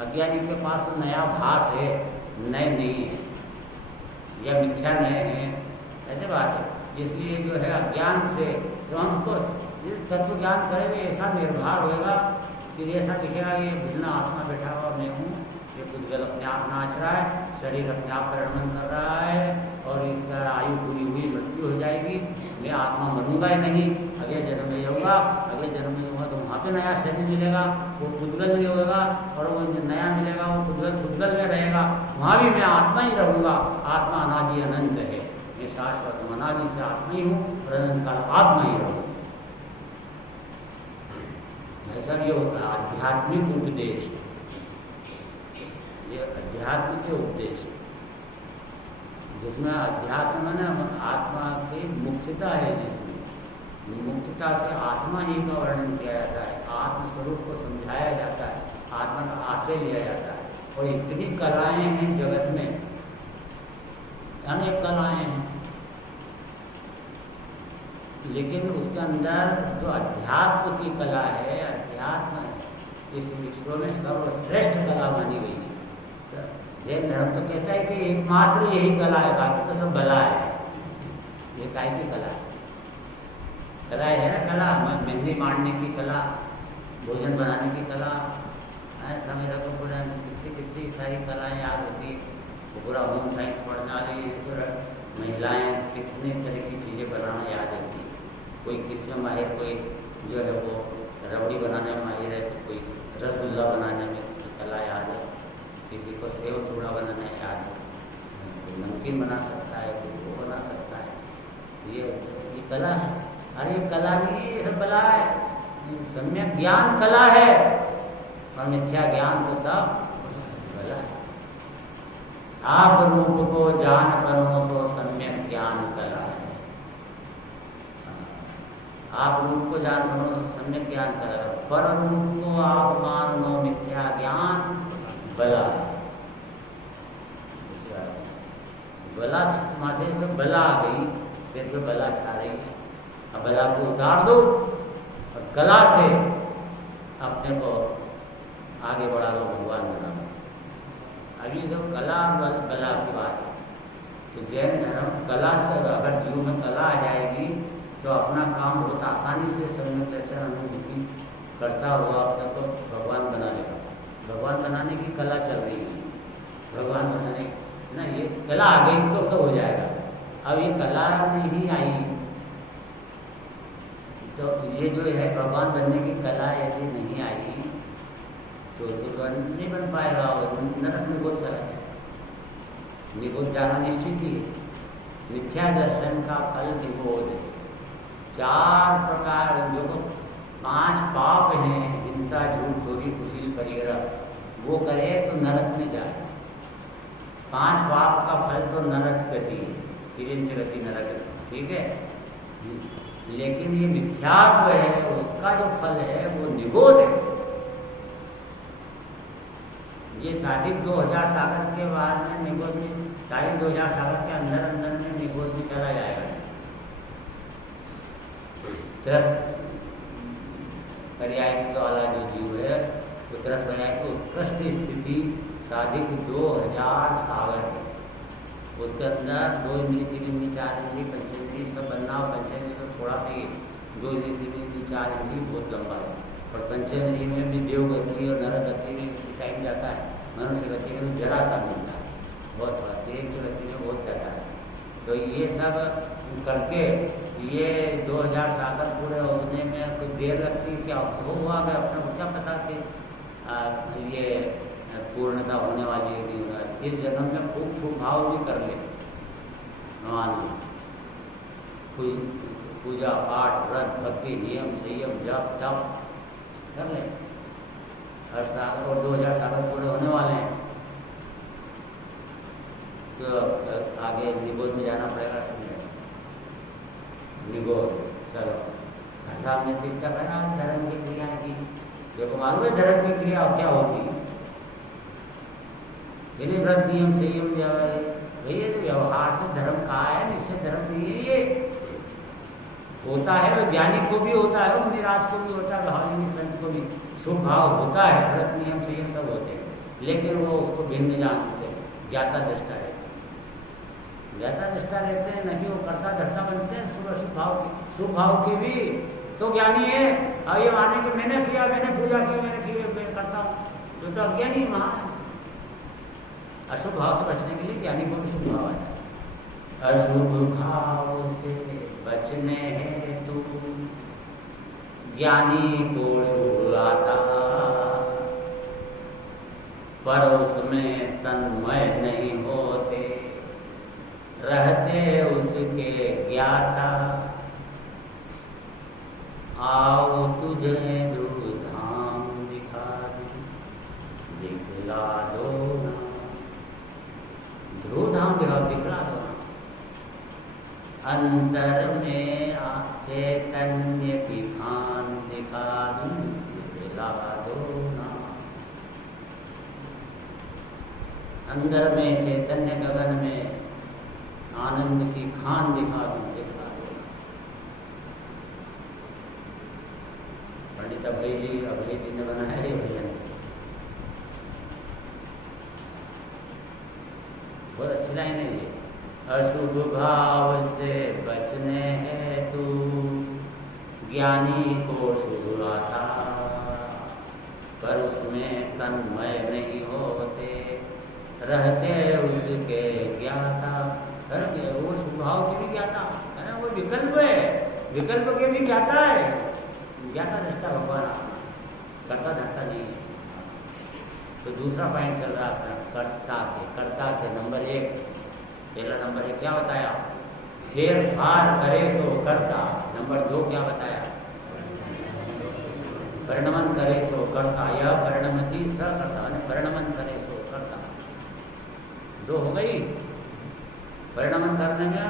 अज्ञानी के पास तो नया भास है, नए नहीं है, या मिथ्या नए हैं, ऐसे बात है। इसलिए जो है अज्ञान से जो हमको तत्व ज्ञान करेंगे ऐसा निर्भर होएगा कि ऐसा दिखेगा ये भिन्न आत्मा बैठा हुआ मैं हूँ, ये पुद्गल अपने आप नाच रहा है, शरीर अपने आप परिणमन कर रहा है और इसका आयु पूरी हुई मृत्यु हो जाएगी, मैं आत्मा बनूंगा ही नहीं, अगले जन्म में जाऊँगा, अगले जन्म में जाऊँगा तो वहाँ पे नया शरीर मिलेगा, वो पुद्गल भी होगा, और वो जो नया मिलेगा वो पुद्गल में रहेगा, वहाँ भी मैं आत्मा ही रहूँगा। आत्मा अनादि अनंत है, ये शाश्वत हूँ, अनादि से आत्मा ही हूँ और अनंत काल आत्मा ही रहूँ। ऐसा ये होता है आध्यात्मिक उपदेश, ये अध्यात्म के उपदेश, जिसमें अध्यात्म में आत्मा की मुख्यता है, जिसमें मुख्यता से आत्मा ही का वर्णन किया जाता है, आत्म स्वरूप को समझाया जाता है, आत्मा का आशय लिया जाता है। और इतनी कलाएं हैं जगत में, अनेक कलाएं हैं, लेकिन उसके अंदर जो अध्यात्म की कला है, अध्यात्म है, इस विश्व में सर्वश्रेष्ठ कला मानी गई है। जैन धर्म तो कहता है कि एकमात्र यही कला है, बाकी तो सब बला है। ये काय की कला है, कला है ना, कला मेहंदी मारने की कला, भोजन बनाने की कला, समय को पूरा कितनी सारी कलाएं याद होती, वो पूरा होम साइंस पढ़ने वाली पूरा महिलाएं कितने तरह की चीज़ें बनाना याद रहती। कोई किस में माहिर, कोई जो है वो रबड़ी बनाने में माहिर है, तो कोई रसगुल्ला बनाने में कला याद है, किसी को सेव चूड़ा बनाना याद है, कोई नमकीन बना सकता है, कोई वो बना सकता है। ये कला है। अरे कला नहीं है, ये सब कला है। सम्यक ज्ञान कला है और मिथ्या ज्ञान तो सब कला है। आप रूप को जान करो सो सम्यक ज्ञान कला है। आप रूप को जान करो तो सम्यक ज्ञान कला, पर रूप को आप मान लो मिथ्या ज्ञान बला है। बला माथे पे बला आ गई, सिर पे बला छा रही है, अब बला को उतार दो और कला से अपने को आगे बढ़ा दो, भगवान बना दो। अभी तो कला बला की बात है, तो जैन धर्म कला से, अगर जीव में कला आ जाएगी तो अपना काम बहुत आसानी से सम्यक दर्शन अनुभूति करता हुआ अपने को भगवान बना लेगा। भगवान बनाने की कला चल रही है, भगवान बनाने ना, ये कला आ गई तो सब हो जाएगा। अब ये कला नहीं आई तो ये जो है भगवान बनने की कला यदि नहीं आई तो नहीं बन पाएगा और नरक में बहुत चला जाएगा। निबोध जाना निश्चित ही है। मिथ्या दर्शन का फल निबोध है। 4 प्रकार जो 5 पाप हैं, हिंसा, झूठ, चोरी, कुशील, परिग्रह, वो करे तो नरक में जाए। 5 पाप का फल तो नरक गति है, तिरंच गति नरक गति, ठीक है। लेकिन ये मिथ्यात्व है, उसका जो फल है वो निबोध है। ये 2000 सागर के बाद में निबोध में, 2000 सागर के अंदर अंदर में निबोध में चला जाएगा। पर्याय वाला जो जीव है वो त्रस पर्याय की उत्कृष्ट स्थिति साधिक 2000 सागर है। उसके अंदर 2 इंद्रिय, 3 इंद्रिय, 4 इंद्रिय, पंचेंद्रिय सब बनना, और पंचेंद्रिय तो थोड़ा सा ही, 2 इंद्रिय, 3 इंद्रिय, 4 इंद्रिय बहुत लंबा है। और पंचेंद्रिय में भी देवगति और नरक गति में टाइम जाता है, मनुष्य गति में जरा सा मिलता है, बहुत थोड़ा, तेज गति में बहुत जाता है। तो ये सब करके ये 2000 सागर पूरे होने में कोई देर लगती, क्या हुआ गया अपने को क्या पता कि ये पूर्णता होने वाली है नहीं होगा। इस जन्म में खूब शुभ भाव भी कर ले, कोई पूजा पाठ, व्रत, भक्ति, नियम, संयम, जप, तप कर ले हर सागर, और 2000 सागर पूरे होने वाले हैं तो आगे निबोध में जाना पड़ेगा। निबोध, चलो सामने दिखता बना धर्म की क्रिया की, देखो मालूम है धर्म की क्रिया क्या होती है। व्रत, नियम, संयम, भैया व्यवहार से धर्म कहा है, निश्चय धर्म नहीं है। ये होता है, वो ज्ञानी को भी होता है, मुनिराज को भी होता है, भावलिंगी संत को भी शुभ भाव होता है, व्रत, नियम, संयम सब होते हैं, लेकिन वो उसको भिन्न जानते हैं, ज्ञाता दृष्टा रहते हैं, ज्ञाता दृष्टा रहते हैं, न कि वो कर्ता धर्ता बनते हैं। शुभ भाव की भी तो ज्ञानी है। अब ये माने कि मैंने किया, मैंने पूजा की, मैंने की, मैं करता हूँ, तो अज्ञानी महान। अशुभ भाव से बचने के लिए ज्ञानी को भी शुभ भाव है। अशुभ भाव से बचने हेतु ज्ञानी को शुभ आता, पर उसमें तन्मय नहीं होते, रहते उसके ज्ञाता। आओ तुझे ध्रुव धाम दिखा दूं, दिखला दो ना, ध्रुव धाम दिखला दो ना। अंतर में चैतन्य की खान दिखा दूं, दिखला दो ना। अंदर में चैतन्य गगन में आनंद की खान दिखा दूं, दिखला दो। पंडित अभय जी ने बनाया है भजन, बहुत अच्छी लाइन है ये। अशुभ भाव से बचने हेतु ज्ञानी को शुभ आता, पर उसमें तन्मय नहीं होते, रहते उसके ज्ञाता। करके वो शुभ भाव के भी ज्ञाता है ना, वो विकल्प है, विकल्प के भी ज्ञाता है। ज्ञाता दृष्टा भगवान करता धरता नहीं है। तो दूसरा पॉइंट चल रहा है कर्ता के नंबर 1, पहला नंबर 1 क्या बताया, फेर फार करे सो कर्ता। नंबर 2 क्या बताया, परिणमन करे सो कर्ता, यह परिणमति स कर्ता, परिणमन करे सो कर्ता। 2 हो गई। परिणमन करने में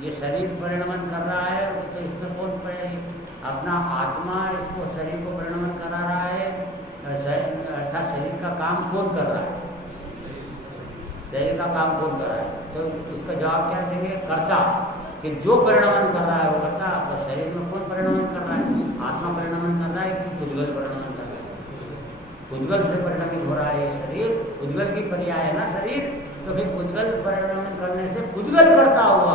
ये शरीर परिणमन कर रहा है, तो इसमें कौन पड़े, अपना आत्मा इसको शरीर को परिणमन करा रहा है, अर्थात शरीर का काम कौन कर रहा है, शरीर का काम कौन कर रहा है। तो उसका जवाब क्या देंगे, कर्ता, कि जो परिणमन कर रहा है वो कर्ता। तो शरीर में कौन परिणमन कर रहा है, आत्मा परिणमन कर रहा है कि उद्गल परिणमन कर रहा है। उद्गल से परिणमित हो रहा है ये शरीर, उद्गल की पर्याय है ना शरीर, तो फिर उद्गल परिणमन करने से उद्गल करता हुआ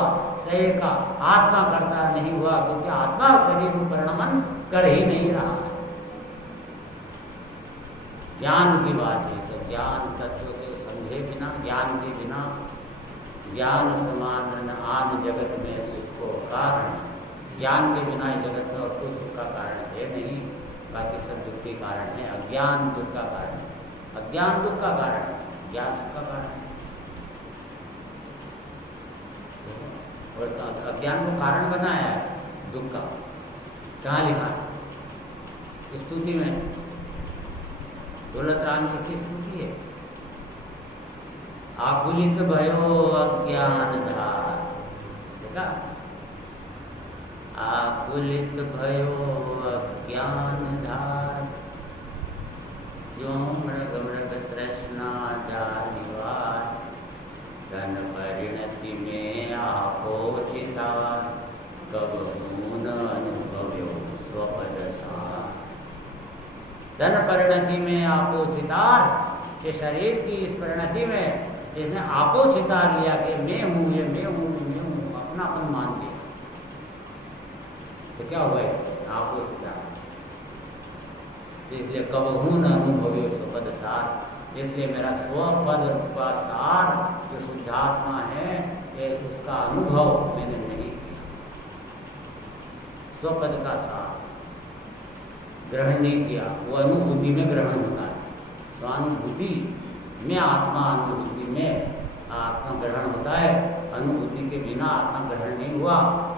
का आत्मा करता नहीं हुआ, क्योंकि आत्मा शरीर को परिणमन कर ही नहीं रहा है। ज्ञान की बात है सब, ज्ञान तत्व को समझे बिना, ज्ञान के बिना ज्ञान समान आन जगत में सुख को कारण, ज्ञान के बिना जगत में और कोई सुख का कारण है नहीं, बाकी सब दुख के कारण है। अज्ञान दुख का कारण है, अज्ञान दुख का कारण है, ज्ञान सुख का कारण है। और अज्ञान को कारण बनाया है दुख का, कहाँ लिखा है? स्तुति में दौलत राम की स्तुति है, आकुलित भयो अज्ञान धार, देखा? आकुलित भयो अज्ञान धार, जो मृग मृग तृष्णा जानिवार, धन परिणति में आपो चितार, कब मून अनुभव्यो स्वपद सार। धन परिणति में आपो चितार, के शरीर की इस परिणति में इसने आपो चितार लिया कि मैं हूँ, ये मैं हूँ, मैं हूँ, अपनापन मान लिया। तो क्या हुआ इससे? आपो चितार। इसलिए कब हूँ न अनुभव्यो स्वपद सार, इसलिए मेरा स्वपद का सार जो शुद्धात्मा है, ये उसका अनुभव मैंने नहीं किया। स्वपद का सार ग्रहण नहीं किया, वो अनुभूति में ग्रहण होता है। स्वानुभूति में आत्मा, अनुभूति में आत्मा ग्रहण होता है। अनुभूति के बिना आत्मा ग्रहण नहीं हुआ।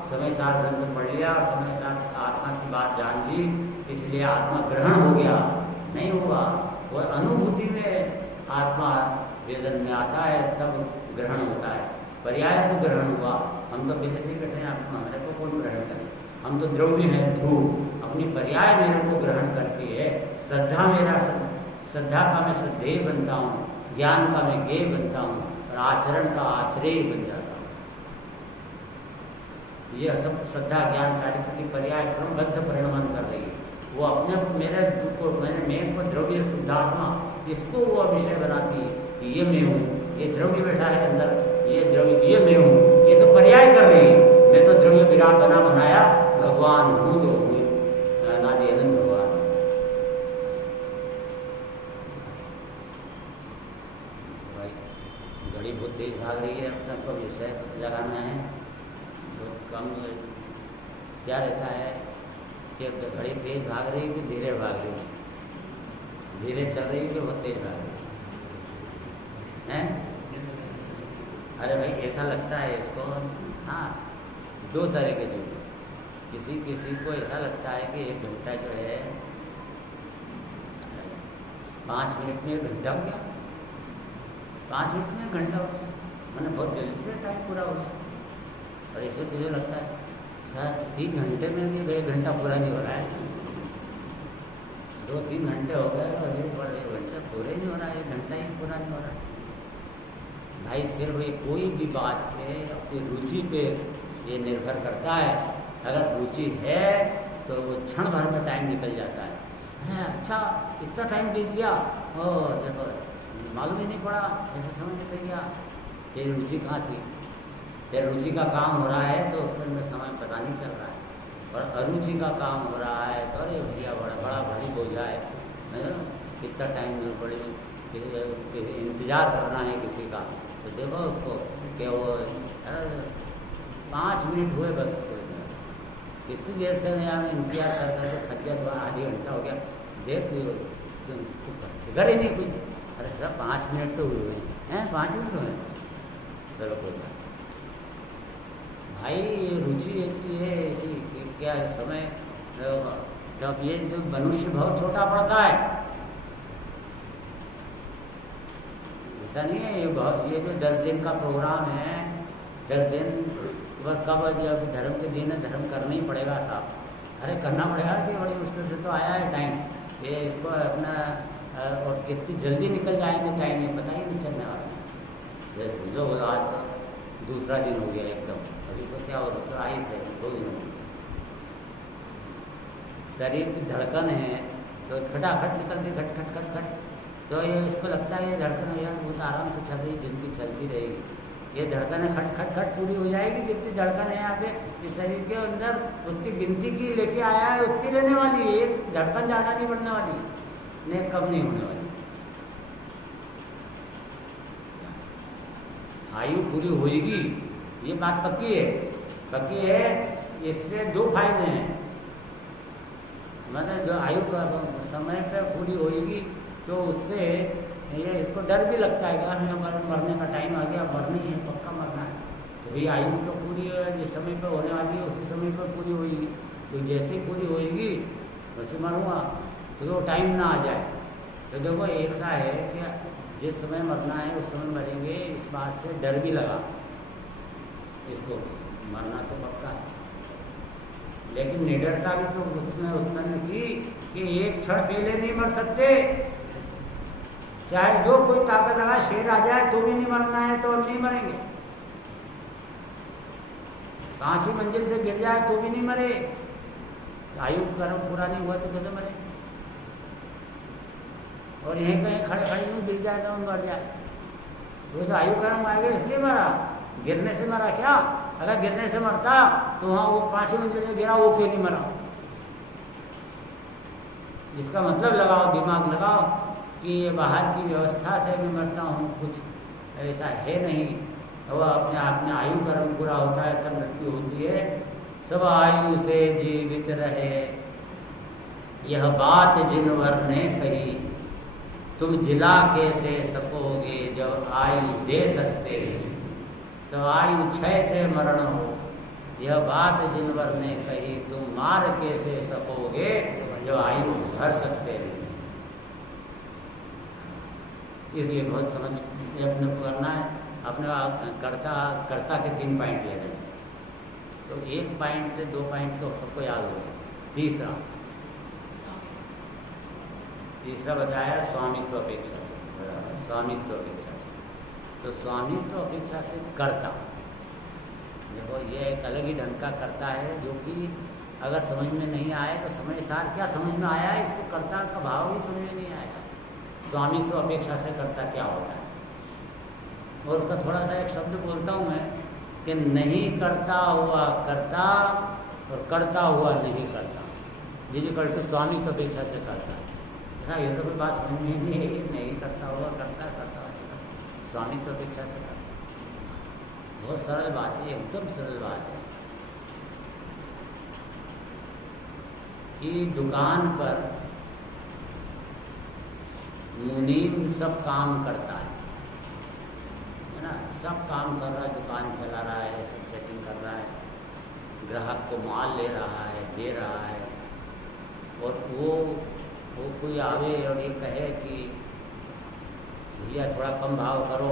समय सार ग्रंथ पढ़ लिया, समय सार आत्मा की बात जान ली, इसलिए आत्मा ग्रहण हो गया, नहीं हुआ। वह अनुभूति में आत्मा वेदन में आता है, तब ग्रहण होता है। पर्याय को ग्रहण हुआ। हम तो पहले से ही बैठे हैं, आत्मा मेरे को कौन ग्रहण करे? हम तो द्रव्य हैं, ध्रुव। अपनी पर्याय मेरे को ग्रहण करती है। श्रद्धा मेरा, श्रद्धा का मैं श्रद्धेय बनता हूँ, ज्ञान का मैं ज्ञेय बनता हूँ, और आचरण का आचरेय बन जाता हूँ। ये सब श्रद्धा ज्ञान चारित्र की पर्याय क्रमबद्ध परिणमन कर रही है। वो अपने मेरे को, मैं को द्रव्य शुद्धात्मा, इसको वो विषय बनाती है कि ये मैं हूँ, ये द्रव्य बैठा है अंदर, ये द्रव्य, ये मैं हूँ, ये सब पर्याय कर रही है। मैं तो द्रव्य विराट बना बनाया भगवान हूँ, जो हुए नादि अनंत भगवान। भाई घड़ी बहुत तेज भाग रही है, अपना को विषय लगाना है, बहुत कम क्या रहता है कि घड़ी तेज भाग रही है कि धीरे भाग रही है, धीरे चल रही है कि बहुत तेज भाग रही है? अरे भाई ऐसा लगता है इसको। हाँ, दो तरह के जो, किसी को ऐसा लगता है कि 1 घंटा जो है 5 मिनट में 1 घंटा हो गया, 5 मिनट में 1 घंटा हो गया, मैंने बहुत जल्दी से टाइम पूरा हो गया। और इसमें मुझे लगता है 3 घंटे में भी 1 घंटा पूरा नहीं हो रहा है, 2-3 घंटे हो गए और 1 घंटा पूरा ही नहीं हो रहा है, 1 घंटा ही पूरा नहीं हो रहा है। भाई सिर्फ ये कोई भी बात पे अपनी रुचि पे ये निर्भर करता है। अगर रुचि है तो वो क्षण भर में टाइम निकल जाता है। अच्छा इतना टाइम बीत गया, और देखो मालूम ही नहीं पड़ा, ऐसे समय निकल गया। तेरी रुचि कहाँ थी? तेरी रुचि का काम हो रहा है तो उसके अंदर समय पता नहीं चल रहा है, और अरुचि का काम हो रहा है तो अरे भैया बड़ा भारी बोझा है, कितना टाइम मिल पड़े, इंतज़ार करना है किसी का, तो देखो उसको कि वो 5 मिनट हुए बस, कितनी देर से मैं यहाँ इंतजार कर करके थक गया, तो आधी घंटा हो गया, देख फिगर ही नहीं कुछ। अरे सर 5 मिनट तो हुए हैं, 5 मिनट हुए, चलो कोई बात। भाई ये रुचि ऐसी है, ऐसी क्या है, समय जब ये जो मनुष्य बहुत छोटा पड़ता है, ऐसा नहीं है ये जो 10 दिन का प्रोग्राम है, 10 दिन बस कब जब धर्म के दिन है, धर्म करना ही पड़ेगा साहब। अरे करना पड़ेगा कि बड़ी मुश्किल से तो आया है टाइम, ये इसको अपना, और कितनी जल्दी निकल जाएंगे टाइम, ये पता ही नहीं चलने वाला। जैसे जो आज तो दूसरा दिन हो गया एकदम, अभी तो क्या हो रहा था, आई थे 2 दिन हो गए। शरीर की धड़कन है तो खटाखट निकलती, खट खट खट खट, तो ये इसको लगता है ये धड़कन भैया बहुत आराम से चल रही, जिनकी चलती रहेगी, ये धड़कनें खट खट खट पूरी हो जाएगी, जितनी धड़कन है यहाँ पे इस शरीर के अंदर उतनी गिनती की लेके आया है उतनी रहने वाली है, एक धड़कन ज़्यादा नहीं बढ़ने वाली, ने कम नहीं होने वाली। आयु पूरी होगी, ये बात पक्की है, पक्की है। इससे दो फायदे हैं, मतलब जो आयु का समय पर पूरी होगी तो उससे ये इसको डर भी लगता है कि हमारे मरने का टाइम आ गया, मरना ही है, पक्का मरना है। तो भाई आयु तो पूरी है, जिस समय पर होने वाली है उसी समय पर पूरी होगी, तो जैसे ही पूरी होगी वैसे मरूँगा, तो वो टाइम ना आ जाए। तो देखो ऐसा है कि जिस समय मरना है उस समय मरेंगे, इस बात से डर भी लगा, इसको मरना तो पक्का है, लेकिन निडरता भी तो उसने उत्पन्न की कि एक क्षण पहले नहीं मर सकते, चाहे जो कोई ताकत लगा, शेर आ जाए तो भी नहीं मरना है, तो नहीं मरेंगे। 5वीं मंजिल से गिर जाए तो भी नहीं मरे, आयु कर्म पूरा नहीं हुआ तो कैसे मरे? और यहीं कहीं खड़े खड़े में गिर जाए तो मर जाए, वो तो आयु कर्म आएगा इसलिए मरा, गिरने से मरा क्या? अगर गिरने से मरता तो वहाँ वो 5वीं मंजिल से गिरा, वो क्यों नहीं मरा? इसका मतलब लगाओ, दिमाग लगाओ कि ये बाहर की व्यवस्था से मैं मरता हूँ, कुछ ऐसा है नहीं। और अपने आप में आयु कर्म पूरा होता है तब मृत्यु होती है। सब आयु से जीवित रहे, यह बात जिनवर ने कही, तुम जिला कैसे सकोगे जब आयु दे सकते हैं। सब आयु क्षय से मरण हो, यह बात जिनवर ने कही, तुम मार कैसे सकोगे जब आयु भर सकते हैं। इसलिए बहुत समझ अपने करना है, अपने कर्ता के 3 पॉइंट ले रहे हैं, तो 1 पॉइंट 2 पॉइंट तो सबको याद हो गया। तीसरा बताया स्वामित्व अपेक्षा से, स्वामित्व अपेक्षा से, तो स्वामित्व अपेक्षा से कर्ता, देखो ये एक अलग ही ढंग का कर्ता है, जो कि अगर समझ में नहीं आए तो समय सार क्या समझ में आया है, इसको कर्ता का भाव ही समझ में नहीं आया। स्वामित्व अपेक्षा से कर्ता क्या होता है, और उसका थोड़ा सा एक शब्द बोलता हूँ मैं कि नहीं करता हुआ कर्ता और करता हुआ नहीं करता, डिजिटल टू स्वामित्व अपेक्षा से करता। ऐसा ये तो कोई बात समझ में नहीं है, नहीं करता हुआ करता, करता हुआ नहीं करता, स्वामित्व अपेक्षा से करता। बहुत सरल बात है, एकदम सरल बात है कि दुकान पर मुनीम सब काम करता है ना, सब काम कर रहा है, दुकान चला रहा है, सब सेटिंग कर रहा है, ग्राहक को माल ले रहा है, दे रहा है, और वो कोई आवे और ये कहे कि भैया थोड़ा कम भाव करो,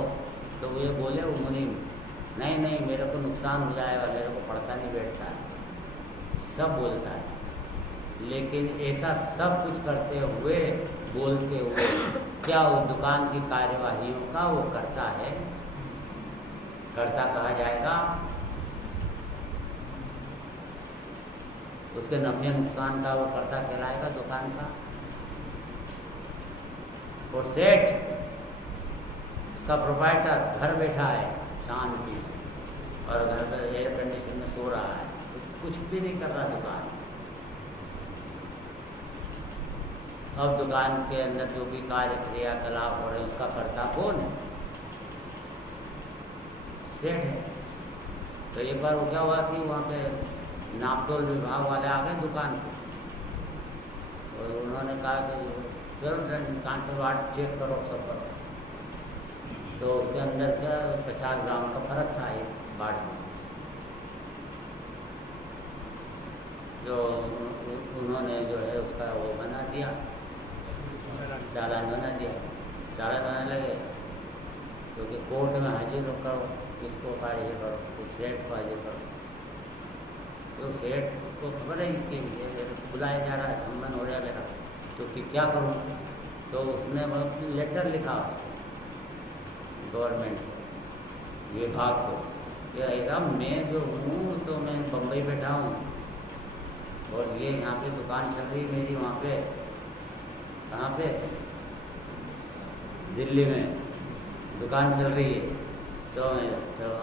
तो वो ये बोले वो मुनीम नहीं नहीं मेरे को नुकसान हो जाएगा, मेरे को पड़ता नहीं बैठता है, सब बोलता है। लेकिन ऐसा सब कुछ करते हुए, बोलते हुए, क्या उस दुकान की कार्यवाहियों का वो करता है, कर्ता कहा जाएगा? उसके नफे नुकसान का वो कर्ता कहलाएगा दुकान का। और सेठ, उसका प्रोप्राइटर घर बैठा है शांति से, और घर पर एयर कंडीशन में सो रहा है, कुछ भी नहीं कर रहा दुकान। अब दुकान के अंदर जो भी कार्य क्रियाकलाप हो रहे हैं उसका कर्ता कौन है? सेठ है। तो एक बार वो क्या हुआ कि वहाँ पे नापतोल विभाग वाले आ गए दुकान पे, और उन्होंने कहा कि चलो कांटे वाट चेक करो, सब करो। तो उसके अंदर क्या 50 ग्राम का फर्क था एक बाट में, जो उन्होंने जो है उसका वो बना दिया, चालान बना दिया। चालान बनाने लगे क्योंकि कोर्ट में हाजिर करो, किसको हाजिर करो, इस सेठ को हाजिर करो। तो सेठ को खबर है कि ये बुलाया जा रहा है, सम्मान हो रहा है मेरा, तो कि क्या करूँ? तो उसने लेटर लिखा गवर्नमेंट विभाग को, ये ऐसा मैं जो हूँ तो मैं बम्बई बैठा हूँ, और ये यहाँ पे दुकान चल रही मेरी, वहाँ पे कहाँ पे, दिल्ली में दुकान चल रही है, तो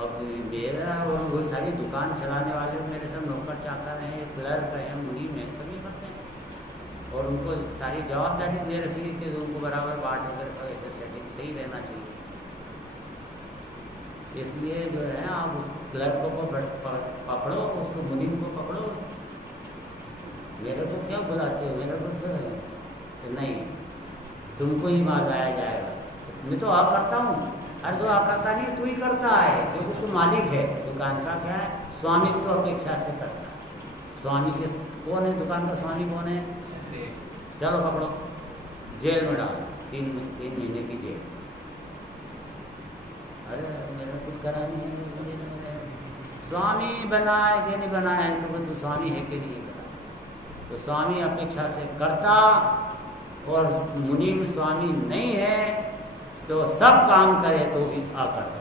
अब मेरा वो सारी दुकान चलाने वाले मेरे सब नौकर चाकर हैं, क्लर्क हैं, मुनीम हैं, सभी करते हैं और उनको सारी जवाबदारी दे रखी थी तो उनको बराबर बांट वगैरह सब ऐसे सेटिंग सही रहना चाहिए। इसलिए जो है आप उस क्लर्क को पकड़ो, उसको मुनीम को पकड़ो, मेरे को क्या बुलाते हो, मेरे को क्या है तो नहीं, तुमको ही मारवाया जाएगा। मैं तो आप करता हूँ। अरे तो आप करता नहीं, तू ही करता है, क्योंकि तू मालिक है दुकान का। क्या है? स्वामित्व तो अपेक्षा से करता है। स्वामी किस कौन है? दुकान का स्वामी कौन है? चलो पकड़ो, जेल में डालो, 3 महीने की जेल। अरे मेरा कुछ करा नहीं है, स्वामी बना है कि नहीं बना है, तो स्वामी है कि नहीं बना। तो स्वामी अपेक्षा से करता और मुनीम स्वामी नहीं है तो सब काम करे तो भी अकर्ता।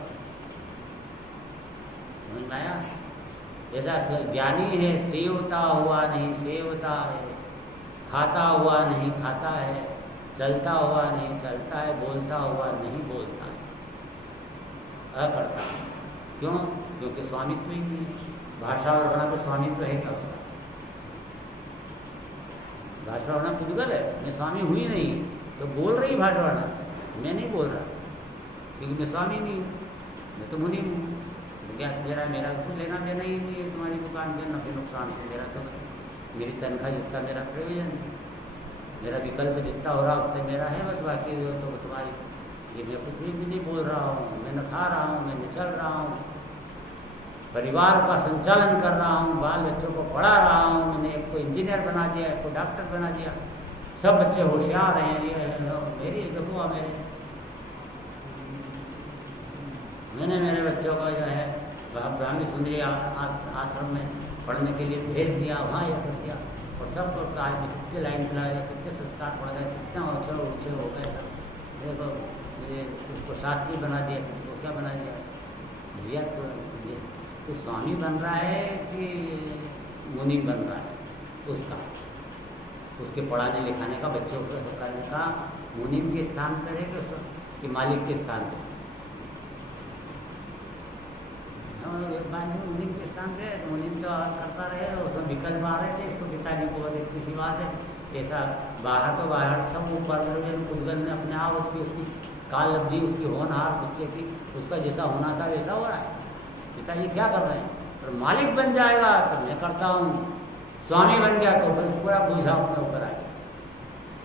समझ में आया? जैसा ज्ञानी है, सेवता हुआ नहीं सेवता है, खाता हुआ नहीं खाता है, चलता हुआ नहीं चलता है, बोलता हुआ नहीं बोलता है, अकर्ता। क्यों? क्योंकि स्वामित्व ही नहीं है। भाषा और गणा पर स्वामित्व है क्या उसका? भाषा वर्णा पुद्गल है, मैं स्वामी हुई नहीं तो बोल रही भाषा वर्णा, मैं नहीं बोल रहा क्योंकि मैं स्वामी नहीं हूँ, मैं तो मुनीम हूँ। क्या मेरा कुछ लेना देना ही नहीं है तुम्हारी दुकान के नफे नुकसान से। मेरा तो मेरी तनख्वाह जितना मेरा प्रयोजन है, मेरा विकल्प जितना हो रहा उतना मेरा है बस, बाकी तो तुम्हारी ये मैं कुछ भी नहीं बोल रहा हूँ, मैं न खा रहा हूँ, मैं चल रहा हूँ, परिवार का संचालन कर रहा हूँ, बाल बच्चों को पढ़ा रहा हूँ, मैंने एक को इंजीनियर बना दिया, एक को डॉक्टर बना दिया, सब बच्चे होशियार हैं। ये मेरी देखो मैंने मेरे बच्चों को जो है ब्राह्मी सुंदरी आश्रम में पढ़ने के लिए भेज दिया, वहाँ ये कर दिया और सब आज में कितने लाइन पिलाए गए, कितने संस्कार पढ़ गए, कितने ऊँचे हो गए सब। देखो ये उसको शास्त्री बना दिया, किसको क्या बना दिया। भैया तो स्वामी बन रहा है कि मुनीम बन रहा है? उसके पढ़ाने लिखाने का, बच्चों को करने का मुनीम के स्थान पर है कि मालिक के स्थान पर? मुनीम के स्थान पे, मुनीम तो करता रहे, उसमें विकल्प आ रहे थे। इसको पिताजी को बस इतनी सी बात है, ऐसा बाहर तो बाहर सब ऊपर पुद्गल ने अपने आप उसकी काल लब्धि, उसकी होनहार बच्चे की, उसका जैसा होना था वैसा हो रहा है। पिताजी क्या कर रहे हैं? और मालिक बन जाएगा तो मैं करता हूँ, स्वामी बन गया तो बस पूरा बोझा अपने ऊपर आ गया।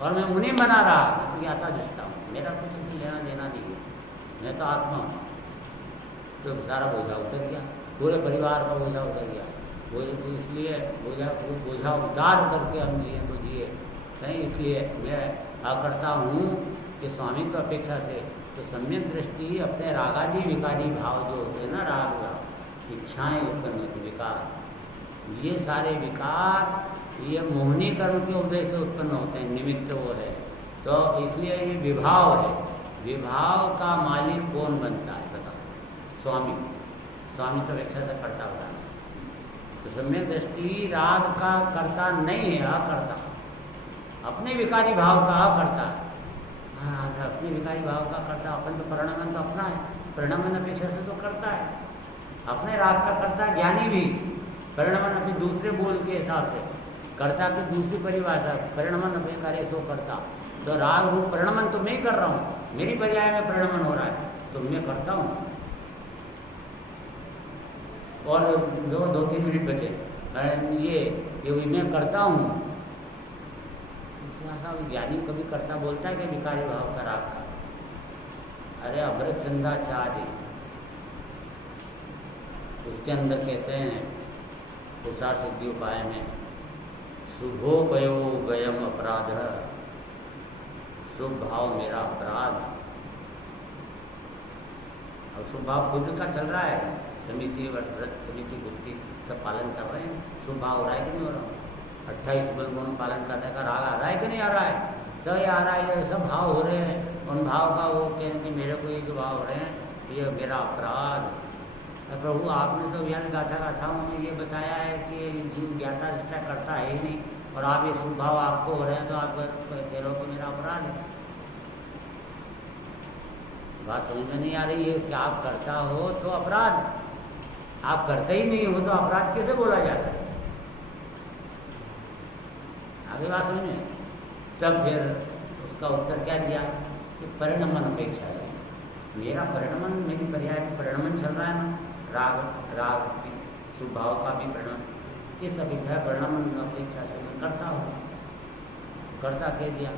और मैं मुनीम बना रहा, मैं तो ज्ञाता दृष्टा हूँ, मेरा कुछ भी लेना देना नहीं है, मैं तो आत्मा हूँ। तो सारा बोझा उतर गया, पूरे परिवार का बोझा उतर गया। वो इसलिए बोझा उतार करके हम जिए तो जिए सही। इसलिए मैं अकर्ता हूँ कि स्वामित्व तो अपेक्षा से तो सम्यक दृष्टि अपने रागादि विकारी भाव जो होते हैं ना, राग इच्छाएं उत्पन्न होती, विकार, ये सारे विकार ये मोहनी कर्म के उदय से उत्पन्न होते हैं, निमित्त वो है। तो इसलिए ये विभाव है। विभाव का मालिक कौन बनता है बताओ? स्वामी तो अपेक्षा से कर्ता होता है। तो सम्यक दृष्टि राग का कर्ता नहीं है, अकर्ता, अपने विकारी भाव का अकर्ता। हाँ, अपने विकारी भाव का कर्ता। अपन तो परिणामन तो अपना है, परिणामन अपेक्षा से तो करता है। अपने राग का कर्ता ज्ञानी भी, परिणामन अपने दूसरे बोल के हिसाब से कर्ता की दूसरी परिभाषा, परिणामन अपने कार्य सो करता। तो राग रूप परिणामन तो मैं कर रहा हूँ, मेरी पर्याय में परिणामन हो रहा है तो मैं करता हूँ। और 2-3 मिनट बचे, ये मैं करता हूँ। ज्ञानी कभी करता बोलता है कि विकारी भाव का राग का? अरे अभ्रत चंदाचार्य उसके अंदर कहते हैं पुरुषार्थ सिद्धि उपाय में, शुभोपयोगयम अपराध, शुभ भाव मेरा अपराध। और शुभ भाव खुद का चल रहा है, समिति व्रत समिति बुद्धि सब पालन कर रहे हैं, शुभ भाव हो रहा है कि नहीं हो रहा? 28 बल पालन करने का राग आ रहा है कि नहीं आ रहा है? सही आ रहा है, ये सब भाव हो रहे हैं। उन भाव का वो कहने कि मेरे को ये जो भाव हो रहे हैं ये मेरा अपराध। तो प्रभु आपने तो ज्ञान गाथाओं में ये बताया है कि जीव ज्ञाता रिश्ता करता है ही नहीं, और आप ये शुभ भाव आपको हो रहे हैं तो आप कह रहे हो कि मेरा अपराध है। बात समझ में नहीं आ रही है कि आप करता हो तो अपराध, आप करते ही नहीं हो तो अपराध कैसे बोला जा सकता? आगे बात समझ में? तब फिर उसका उत्तर क्या दिया कि परिणमन अपेक्षा से, मेरा परिणमन, मेरी पर्याय परिणमन चल रहा है ना, राग भी, शुभ भाव का भी परिणमन, इस अपेक्षा परिणमन अपेक्षा से मैं करता हूँ, करता कह दिया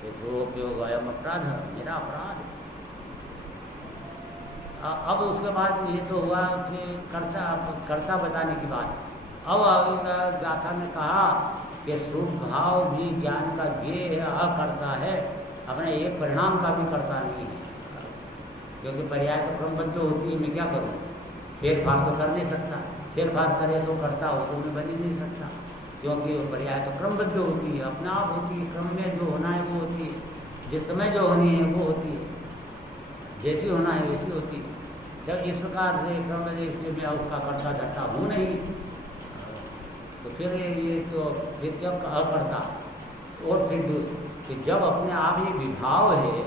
कि सोपयोग अयम अपराध, मेरा अपराध। अब उसके बाद ये तो हुआ कि कर्ता बताने की बात। अब आगे गाथा में कहा कि शुभ भाव भी ज्ञान का ज्ञेय है, अकर्ता है, अपने एक परिणाम का भी कर्ता नहीं है, क्योंकि पर्याय तो क्रमबद्ध होती है, मैं क्या करूँ, फेर फार तो कर नहीं सकता, फेर फार करे सो करता हो तो मैं बन ही नहीं सकता, क्योंकि वो पर्याय तो क्रमबद्ध होती है, अपने आप होती है, क्रम में जो होना है वो होती है, जिस समय जो होनी है वो होती है, जैसी होना है वैसी होती है। जब इस प्रकार से क्रम में, इसलिए मैं उसका कर्ता धरता हूँ नहीं, तो फिर ये तो फिर क्या अकर्ता। और फिर दूसरी कि जब अपने आप ही विभाव है,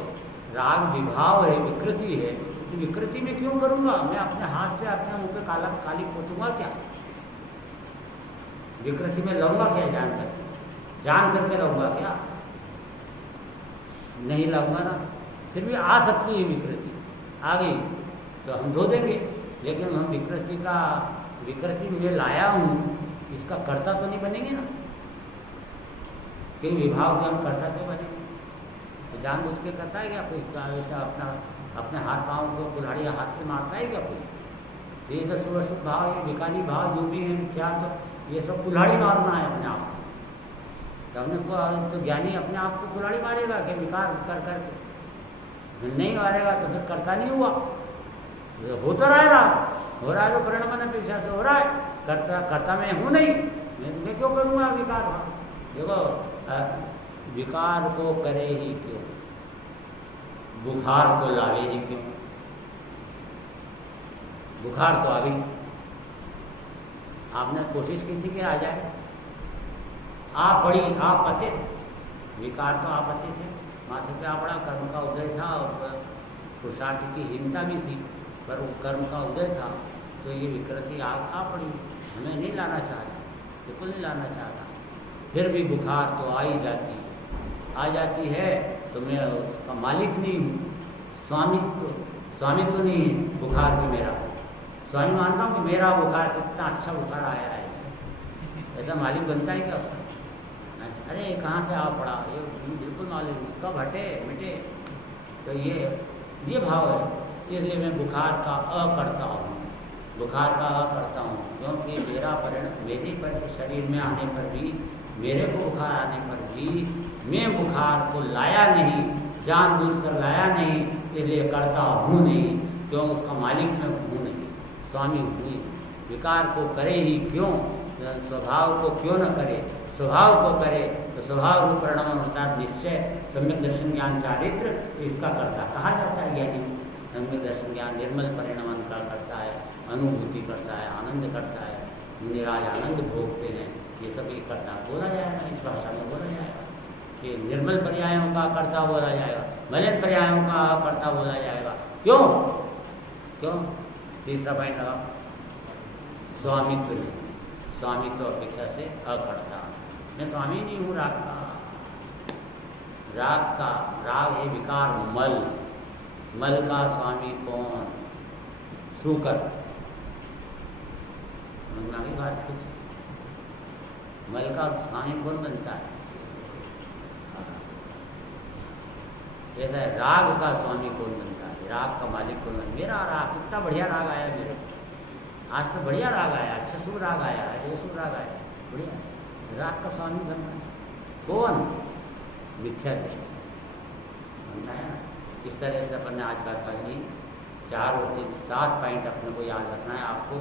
राग विभाव है, विकृति है, तो विकृति में क्यों करूँगा मैं? अपने हाथ से अपने मुँह पे काली पोतूंगा क्या? विकृति में लाऊंगा क्या? जान करके लाऊंगा क्या? नहीं लाऊंगा ना। फिर भी आ सकती है विकृति, आ गई तो हम धो देंगे, लेकिन हम विकृति में लाया हूँ, इसका कर्ता तो नहीं बनेंगे ना, क्योंकि विभाव के हम कर्ता तो बनेंगे। तो जानबूझ के करता है क्या कोई? वैसा अपने हाथ पाँव को कुल्हाड़ी हाथ से मारता है क्या कोई? तो ये तो शुभ भाव, ये विकारी भाव जो भी है क्या, तो ये सब कुल्हाड़ी मारना है अपने आप को। तो हमने को तो ज्ञानी अपने आप को कुल्हाड़ी मारेगा कि विकार कर करके? नहीं मारेगा तो फिर कर्ता नहीं हुआ, हो तो रहा है तो परिणमन अपेक्षा से हो रहा है, कर्ता मैं हूँ नहीं, मैं क्यों करूँगा विकार? देखो विकार को करे ही क्यों, बुखार को लावे ही क्यों? बुखार तो आ गई, आपने कोशिश की थी कि आ जाए, आप पड़ी, आप पते, विकार तो आप पते थे, माथे पे आ पड़ा, कर्म का उदय था और पुरुषार्थ की हीनता भी थी, पर वो कर्म का उदय था, तो ये विकृति आ पड़ी, हमें नहीं लाना चाहता, बिल्कुल नहीं लाना चाहता। फिर भी बुखार तो आ जाती है, तो मैं उसका मालिक नहीं हूँ, स्वामी तो नहीं है बुखार भी मेरा, स्वामी मानता हूँ कि मेरा बुखार कितना अच्छा बुखार आया है, ऐसा मालिक बनता है क्या उसका? अरे कहाँ से आ पड़ा, ये बिल्कुल मालिक नहीं, कब हटे मिटे? तो ये भाव है, इसलिए मैं बुखार का अकर्ता हूँ, क्योंकि मेरे शरीर में आने पर भी, मेरे को बुखार आने पर भी मैं बुखार को लाया नहीं, जानबूझकर लाया नहीं, इसलिए करता हूँ नहीं, क्यों? उसका मालिक मैं हूँ नहीं, स्वामी हूँ नहीं। विकार को करे ही क्यों, स्वभाव को क्यों न करे? स्वभाव को करे तो स्वभाव रूप परिणमन होता है निश्चय, सम्यक दर्शन ज्ञान चारित्र, तो इसका कर्ता कहा जाता है ज्ञानी। सम्यक दर्शन ज्ञान निर्मल परिणमन का करता है, अनुभूति करता है, आनंद करता है, निराज आनंद भोगते हैं, ये सब एक कर्ता बोला जाएगा, इस भाषा में बोला जाएगा कि निर्मल पर्यायों का कर्ता बोला जाएगा, मलिन पर्यायों का कर्ता बोला जाएगा। क्यों? तीसरा पॉइंट लगा, स्वामित्व नहीं, स्वामित्व अपेक्षा से अकर्ता, मैं स्वामी नहीं हूँ राग का, राग है विकार, मल का स्वामी कौन? शूकर। समझ में आ गई बात? कुछ मल का स्वामी कौन बनता है? जैसा है राग का स्वामी कौन बनता है, राग का मालिक कौन बनता है? मेरा राग, कितना बढ़िया राग आया मेरे, आज तो बढ़िया राग आया, अच्छा शुभ राग आया, ये शुभ राग आया, बढ़िया, राग का स्वामी बनना है कौन? मिथ्या दृष्टि, समझना है ना? इस तरह से अपन ने आज का था जी 4 और 3 7 पॉइंट अपने को याद रखना है आपको,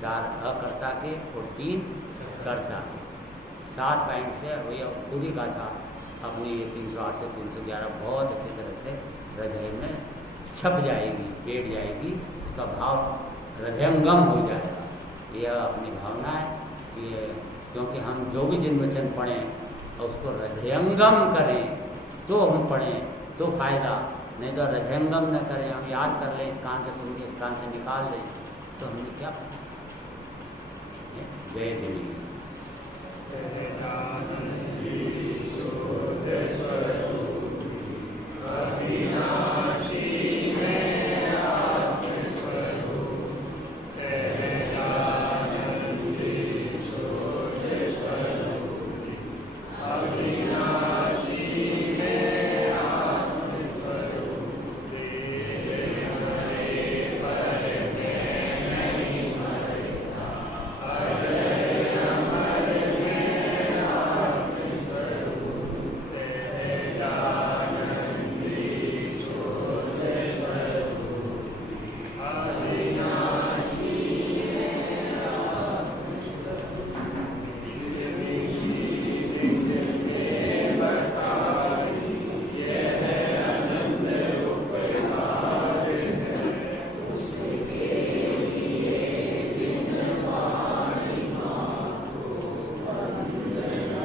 4 अकर्ता के और 3 कर्ता के, 7 पॉइंट से वही पूरी गाथा अपनी ये 308 से 311 बहुत अच्छी तरह से हृदय में छप जाएगी, बैठ जाएगी, उसका भाव हृदयंगम हो जाएगा। यह अपनी भावना है कि क्योंकि हम जो भी जिन वचन पढ़ें और उसको हृदयंगम करें तो हम पढ़ें तो फायदा, नहीं तो हृदयंगम न करें, हम याद कर लें, इस कान से सुन के इस कान से निकाल दें, तो हमें क्या पता। जय जय।